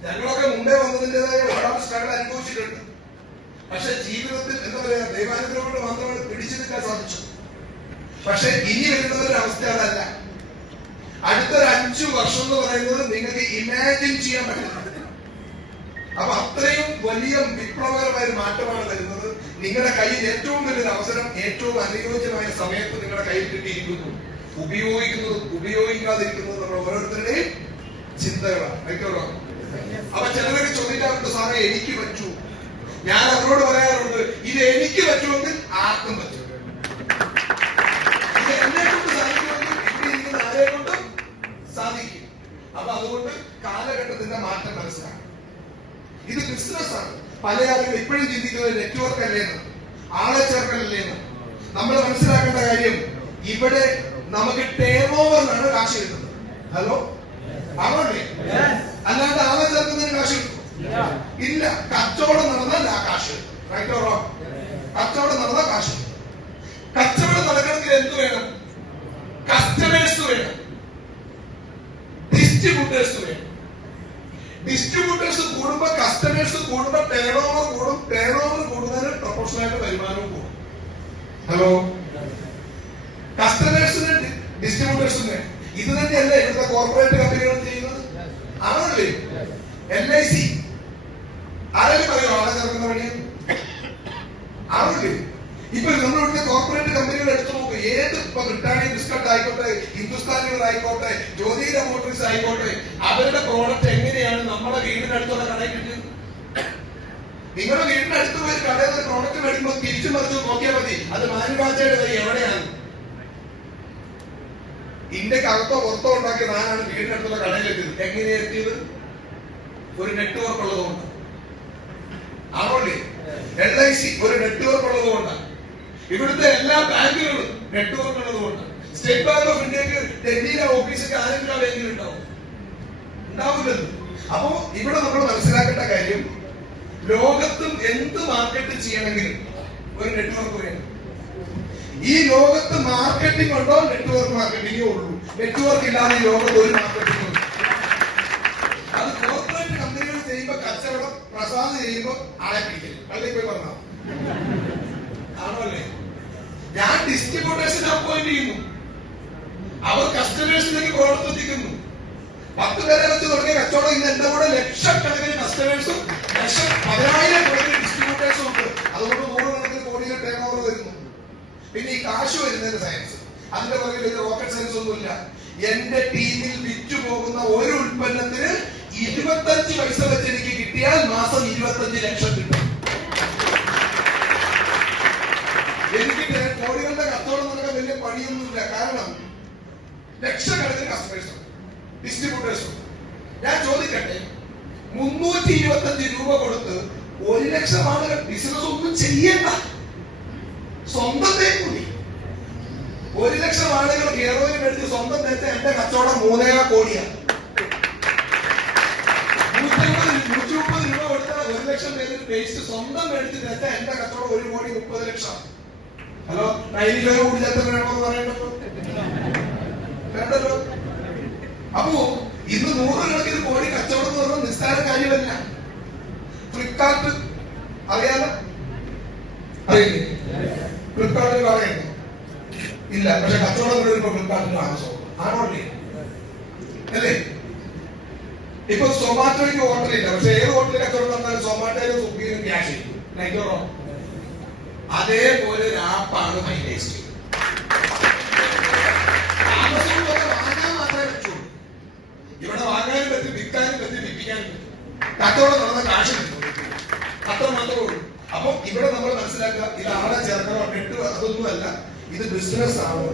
ഞങ്ങളൊക്കെ മുമ്പേ വന്നതിൻ്റെതായ ഒരുപാട് സ്ട്രഗിൾ അനുഭവിച്ചിട്ടുണ്ട്. പക്ഷെ ജീവിതത്തിൽ എന്താ പറയാ, ദൈവാനുഗ്രഹം കൊണ്ട് മാത്രമാണ് പിടിച്ചു നിൽക്കാൻ സാധിച്ചു. പക്ഷെ ഇനി വരുന്നവരുടെ അവസ്ഥ അതല്ല. അടുത്തൊരു 5 വർഷം എന്ന് പറയുന്നത് നിങ്ങൾക്ക് ഇമാജിൻ ചെയ്യാൻ പറ്റില്ല. അപ്പൊ അത്രയും വലിയ വിപ്ലവകരമായ ഒരു മാറ്റമാണ് വരുന്നത്. നിങ്ങളുടെ കയ്യിൽ ഏറ്റവും വലിയൊരു അവസരം ഏറ്റവും അനുയോജ്യമായ സമയത്ത് നിങ്ങളുടെ കയ്യിൽ കിട്ടിയിരിക്കുന്നു. ഉപയോഗിക്കുന്നതും ഉപയോഗിക്കാതിരിക്കുന്നതും നമ്മൾ ഓരോരുത്തരുടെയും ചിന്തകളാണ്. അപ്പൊ ചിലരൊക്കെ ചോദിക്കാറുണ്ട്, സാറേ എനിക്ക് പറ്റൂ. ഞാൻ അവരോട് പറയാറുണ്ട്, ഇത് എനിക്ക് പറ്റുമെങ്കിൽ ആർക്കും പറ്റും. ഇത് എന്നെ കൊണ്ട് സാധിക്കുമെങ്കിൽ ഇവിടെ ഇരിക്കുന്ന ആരെ കൊണ്ടും സാധിക്കും. അപ്പൊ അതുകൊണ്ട് കാലഘട്ടത്തിന്റെ മാറ്റം മനസ്സിലാക്കണം. ഇത് ബിസിനസ്സാണ്. പല ആളുകൾ ഇപ്പോഴും ചിന്തിക്കുന്നത് നെറ്റ്വർക്ക് അല്ലേന്ന്, ആളെ ചേർക്കലല്ലേന്ന്. നമ്മൾ മനസ്സിലാക്കേണ്ട കാര്യം, ഇവിടെ നമുക്ക് ടേൺ ഓവറിനാണ് കാശ് കിട്ടുന്നത്. ഹലോ, ആണോല്ലേ? അല്ലാണ്ട് ആളെ ചേർക്കുന്നതിന് കാശ് കിട്ടും ഇല്ല. കച്ചവടം നടന്നാൽ ആ കാശ് കിട്ടും. കച്ചവടം നടന്നാൽ കാശ് കിട്ടും. കച്ചവടം നടക്കണമെങ്കിൽ എന്ത് വേണം? കസ്റ്റമേഴ്സ് വേണം, ഡിസ്ട്രിബ്യൂട്ടേഴ്സ് വേണം. ഡിസ്ട്രിബ്യൂട്ടേഴ്സ് കൂടുമ്പോ കസ്റ്റമേഴ്സ് കൂടുമ്പോ ടേൺ ഓവർ കൂടും. ടേൺ ഓവർ കൂടുന്നതിന് പ്രൊപ്പോർഷനായിട്ട് വരുമാനവും കൂടും. ഹലോ, കസ്റ്റമേഴ്സിന് ഡിസ്ട്രിബ്യൂട്ടേഴ്സിന് ഇത് തന്നെയല്ലേ ഇവിടുത്തെ കോർപ്പറേറ്റ് കമ്പനികൾ ചെയ്യുന്നത്? ആണല്ലേ? LIC ആരെങ്കിലും പറയോ ആളെ ചേർക്കുന്ന വഴി? ആണല്ലേ? ഇപ്പൊ നമ്മൾ ഇവിടുത്തെ കോർപ്പറേറ്റ് കമ്പനികൾ എടുത്തു നോക്കും. ഏത് ഇപ്പൊ ബ്രിട്ടാനിയ ബിസ്ക്കറ്റ് ആയിക്കോട്ടെ, ഹിന്ദുസ്ഥാനികൾ ആയിക്കോട്ടെ, ജ്യോതിര മോട്ടോഴ്സ് ആയിക്കോട്ടെ, അവരുടെ പ്രോഡക്റ്റ് എങ്ങനെയാണ് നമ്മുടെ വീടിനടുത്തുള്ള കടയിൽ കിട്ടുന്നത്? നിങ്ങളുടെ വീടിനടുത്ത് പോയി കടയിൽ നിന്ന് പ്രോഡക്റ്റ് മേടിക്കുമ്പോൾ തിരിച്ചു മറിച്ച് നോക്കിയാൽ മതി അത് മാനുഫാക്ചേർഡ് വഴി എവിടെയാണ്. ഇന്ത്യക്ക് അകത്തോ പുറത്തോ ഉണ്ടാക്കിയ സാധനമാണ് വീടിനടുത്തുള്ള കടയിലെത്തിയത്. എങ്ങനെയാ എത്തിയത്? ഒരു നെറ്റ്വർക്ക് ഉള്ളതുകൊണ്ട്. ആണോല്ലേ? LIC ഒരു നെറ്റ്വർക്ക് ഉള്ളതുകൊണ്ടാണ്. ഇവിടുത്തെ എല്ലാ ബാങ്കുകളും നെറ്റ്വർക്ക് ഉള്ളതുകൊണ്ട്. സ്റ്റേറ്റ് ബാങ്ക് ഓഫ് ഇന്ത്യക്ക് ഡൽഹിയിലെ ഓഫീസൊക്കെ ആരെങ്കിലും ആ ബാങ്കിൽ ഉണ്ടാവും? ഉണ്ടാവില്ലല്ലോ. അപ്പോ ഇവിടെ നമ്മൾ മനസ്സിലാക്കേണ്ട കാര്യം, ലോകത്തും എന്ത് മാർക്കറ്റ് ചെയ്യണമെങ്കിലും ഒരു നെറ്റ്വർക്ക് വേണം. ഈ ലോകത്ത് മാർക്കറ്റിംഗ് ഉണ്ടോ? നെറ്റ്വർക്ക് മാർക്കറ്റിംഗേ ഉള്ളൂ. നെറ്റ്വർക്ക് ഇല്ലാതെ ഈ ലോകത്ത് ഒരു മാർക്കറ്റിംഗ് ഉണ്ട്. അത് കോർപ്പറേറ്റ് കമ്പനികൾ ചെയ്യുമ്പോ കച്ചവടം, പ്രസാദ് ചെയ്യുമ്പോ ആളെ പിടിക്കൽ. പള്ളിയിൽ പോയി പറഞ്ഞോ? ആണോ അല്ലേ? ഞാൻ ഡിസ്ട്രിബ്യൂട്ടേഴ്സിനെ അപ്പോയിന്റ് ചെയ്യുന്നു. അവർ കസ്റ്റമേഴ്സിലേക്ക് പ്രോഡക്റ്റ് എത്തിക്കുന്നു. 10 പേരെ വെച്ച് തുടങ്ങിയ കച്ചവടം ഇന്ന് എന്റെ കൂടെ ലക്ഷക്കണക്കിന് കസ്റ്റമേഴ്സും 10,000 ഡിസ്ട്രിബ്യൂട്ടേഴ്സും ഉണ്ട്. അതുകൊണ്ട് 100 കണക്കിന് കോടികൾ ടേൺ ഓവർ വരുന്നു. പിന്നെ ഈ കാശ് വരുന്നതിന് സയൻസ്, അതിന്റെ പുറകിൽ ഒരു റോക്കറ്റ് സയൻസ് ഒന്നുമില്ല. എന്റെ ടീമിൽ വിറ്റു പോകുന്ന ഒരു ഉൽപ്പന്നത്തിന് 25 പൈസ വെച്ച് എനിക്ക് കിട്ടിയാൽ മാസം 25 ലക്ഷം കിട്ടും. എനിക്ക് കോടികളുടെ കച്ചവടം നടക്കാൻ വലിയ പണിയൊന്നുമില്ല. കാരണം ലക്ഷക്കണക്കിന് കസ്റ്റമേഴ്സും ഡിസ്ട്രിബ്യൂട്ടേഴ്സും. ഞാൻ ചോദിക്കട്ടെ, 325 രൂപ കൊടുത്ത് 1 ലക്ഷം ആളുകൾ ബിസിനസ് ഒന്നും ചെയ്യണ്ട, സ്വന്തത്തെ കൂടി 1 ലക്ഷം ആളുകൾ ഹീറോയിൻ എടുത്ത് സ്വന്തം തെറ്റ എന്റെ കച്ചവടം 3.5 കോടിയാണ്. 130 രൂപ കൊടുത്താൽ 1 ലക്ഷം പേര് പേസ്റ്റ് സ്വന്തം മേടിച്ച് തെറ്റ എന്റെ കച്ചവടം 1,30,00,000. ഹലോ, 90 രൂപ കൂടി ചേർത്ത് വേണമെന്ന് പറയണ്ടല്ലോ, വേണ്ടല്ലോ. അപ്പോ ഇന്ന് 100 കണക്കിന് കോടി കച്ചവടം എന്ന് പറഞ്ഞാൽ നിസ്സാര കാര്യമല്ല. ഫ്ലിപ്കാർട്ട് അറിയാലോ? അറിയില്ലേ? ഫ്ലിപ്കാർട്ടിൽ പറയുന്നു ഇല്ല, പക്ഷെ കച്ചവടം വരുമ്പോ ഫ്ലിപ്കാർട്ടിൽ ആവശ്യം ആണോല്ലേ? അല്ലേ? ഇപ്പൊ സൊമാറ്റോയ്ക്ക് ഹോട്ടലില്ല, പക്ഷെ ഏത് ഹോട്ടലിൽ കച്ചവടം നടന്നാലും സൊമാറ്റോയിലും സ്വിഗ്ഗിയിലും ക്യാഷ് ചെയ്യും. അതേപോലെ ഒരു ആപ്പാണ് മൈലേജ്. വാങ്ങാൻ മാത്രമേ പറ്റുള്ളൂ. ഇവിടെ വാങ്ങാനും പറ്റും, വിൽക്കാനും പറ്റും, വിൽപ്പിക്കാനും പറ്റും. കച്ചവടം നടന്ന കാശ് കിട്ടും, അത്ര മാത്രമേ ഉള്ളൂ. അപ്പൊ ഇവിടെ നമ്മൾ മനസ്സിലാക്കുക, ഇത് ആളെ ചേർക്കണോ നെറ്റ് അതൊന്നുമല്ല, ഇത് ബിസിനസ് ആണ്.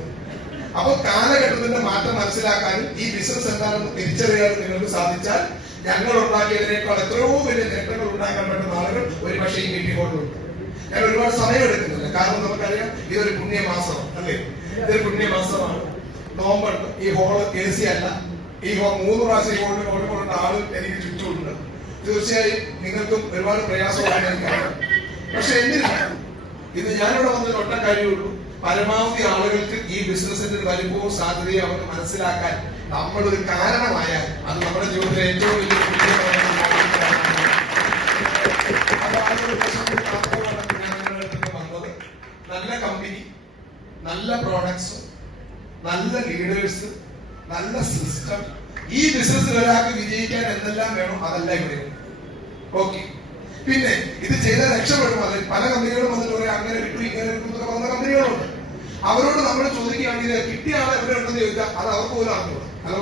അപ്പൊ കാലഘട്ടത്തിന്റെ മാറ്റം മനസ്സിലാക്കാനും ഈ ബിസിനസ് എന്താണെന്ന് തിരിച്ചറിയാനും നിങ്ങൾക്ക് സാധിച്ചാൽ ഞങ്ങൾ ഉണ്ടാക്കിയതിനേക്കാൾ എത്രയോ വലിയ നേട്ടങ്ങൾ ഉണ്ടാക്കാൻ പറ്റുന്ന ആളുകൾ ഒരു പക്ഷേ ഈ മീറ്റിംഗ് കൊണ്ടുണ്ട്. ഞാൻ ഒരുപാട് സമയം എടുക്കുന്നില്ല, കാരണം നമുക്കറിയാം ഇതൊരു പുണ്യമാസമാണ്, അല്ലേ? ഇതൊരു പുണ്യമാസമാണ്, നോമ്പുണ്ട്. ഈ ഹോള് AC അല്ല. ഈ 3 പ്രാവശ്യം ഈ ഹോളിൽ കൊണ്ട ആള് എനിക്ക് ചുറ്റുമുണ്ട്. തീർച്ചയായും നിങ്ങൾക്കും ഒരുപാട് പ്രയാസമാണ് എനിക്കറിയാം. പക്ഷെ എന്നിരുന്നാലും ഇന്ന് ഞാനിവിടെ വന്നൊരു ഒറ്റ കാര്യമുള്ളൂ, പരമാവധി ആളുകൾക്ക് ഈ ബിസിനസിന്റെ വലിപ്പവും സാധ്യതയും അവർക്ക് മനസ്സിലാക്കാൻ നമ്മളൊരു കാരണമായാൽ അത് നമ്മുടെ ജീവിതത്തിലെ ഏറ്റവും വലിയ വന്നത്. നല്ല കമ്പനി, നല്ല പ്രോഡക്ട്സ്, നല്ല ലീഡേഴ്സ്, നല്ല സിസ്റ്റം. ഈ ബിസിനസ്സിൽ ഒരാൾക്ക് വിജയിക്കാൻ എന്തെല്ലാം വേണം അതെല്ലാം ഇവിടെ. ഓക്കെ, പിന്നെ ഇത് ചെയ്താൽ രക്ഷപ്പെടും. അത് പല കമ്പനികളും വന്നിട്ട് പറയാം അങ്ങനെ കിട്ടും ഇങ്ങനെ കിട്ടും എന്നൊക്കെ പറഞ്ഞ കമ്പനികളുണ്ട്. അവരോട് നമ്മൾ ചോദിക്കുകയാണെങ്കിൽ കിട്ടിയ ആളെ എവിടെ ഉണ്ടെന്ന് ചോദിച്ചാൽ അത് അവർക്ക് പോലും അറിഞ്ഞു. ഹലോ,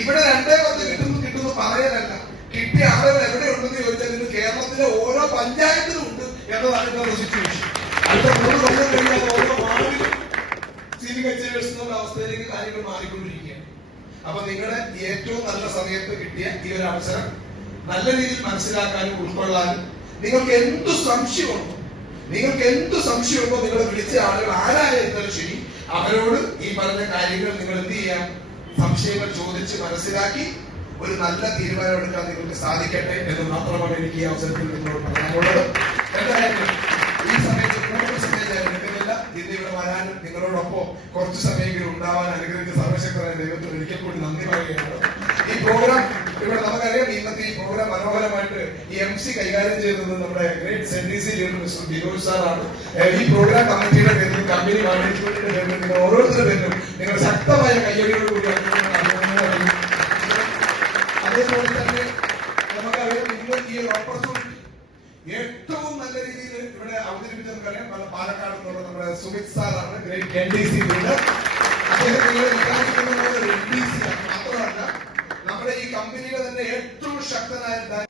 ഇവിടെ 2-10 കിട്ടുന്നു പറയാനല്ല, കിട്ടിയ ആളുകൾ എവിടെ ഉണ്ടെന്ന് ചോദിച്ചാൽ ഇത് കേരളത്തിലെ ഓരോ പഞ്ചായത്തിലും ഉണ്ട് എന്നതാണ് ഇന്നത്തെ സിറ്റുവേഷൻ. അടുത്ത 3 കൊല്ലം കഴിഞ്ഞാൽ ഓരോ വാർഡിലും സിവിക് എക്സിബിഷൻ അവസ്ഥയിലേക്ക് കാര്യങ്ങൾ മാറിക്കൊണ്ടിരിക്കുകയാണ്. അപ്പൊ നിങ്ങളുടെ ഏറ്റവും നല്ല സമയത്ത് കിട്ടിയ ഈ ഒരു അവസരം നല്ല രീതിയിൽ മനസ്സിലാക്കാനും ഉൾക്കൊള്ളാനും, നിങ്ങൾക്ക് എന്ത് സംശയമുണ്ടോ നിങ്ങൾ വിളിച്ച ആളുകൾ ആരായിരുന്നാലും ശരി, അവരോട് ഈ പറഞ്ഞ കാര്യങ്ങൾ നിങ്ങൾ എന്ത് ചെയ്യാം, സംശയങ്ങൾ ചോദിച്ച് മനസ്സിലാക്കി ഒരു നല്ല തീരുമാനം എടുക്കാൻ നിങ്ങൾക്ക് സാധിക്കട്ടെ എന്ന് മാത്രമാണ് എനിക്ക് ഈ അവസരത്തിൽ നിങ്ങളോട് പറയാനുള്ളത്. എന്തായാലും ഈ സമയത്ത് കൂടുതൽ സമയം ഞാൻ എടുക്കുന്നില്ല. ഇന്ന് ഇവിടെ വരാനും നിങ്ങളോടൊപ്പം കുറച്ചു സമയമെങ്കിലും ഉണ്ടാവാൻ അനുഗ്രഹിച്ച സർവശക്തനായ ദൈവത്തിന് ഒരിക്കൽ കൂടി നന്ദി പറയുകയാണ്. ഈ പ്രോഗ്രാം ഇവിടെ നമുക്കറിയാം, ഇന്നത്തെ ഈ പ്രോഗ്രാം മനോഹരമായിട്ട് ഈ MC കൈകാര്യം ചെയ്തത് നമ്മുടെ ഗ്രേറ്റ് സെൻഡിസി ലീഡർ മിസ്റ്റർ ബിനോദ് സാറാണ്. ഈ പ്രോഗ്രാം കമ്മിറ്റിയുടെ പേരിൽ, കമ്പനി മാനേജ്മെന്റിന്റെ പേരിൽ, നിങ്ങൾ ഓരോരുത്തരുടെ പേരിലും നിങ്ങൾ ശക്തമായ കയ്യടിയോടുകൂടി അതേപോലെ തന്നെ നമുക്കറിയാം നിങ്ങൾ ഈ ഒരു ഓപ്പർച്യൂണിറ്റി ഏറ്റവും നല്ല രീതിയിൽ ഇവിടെ അവതരിപ്പിച്ച നമുക്കറിയാം പാലക്കാട് നിന്നുള്ള നമ്മുടെ സുമിത് സാറാണ്, ഗ്രേറ്റ് NDC ലീഡർ. അദ്ദേഹം നിങ്ങളെ വിചാരിക്കുന്നത് NDC മാത്രമല്ല, നമ്മുടെ ഈ കമ്പനിയുടെ തന്നെ ഏറ്റവും ശക്തനായ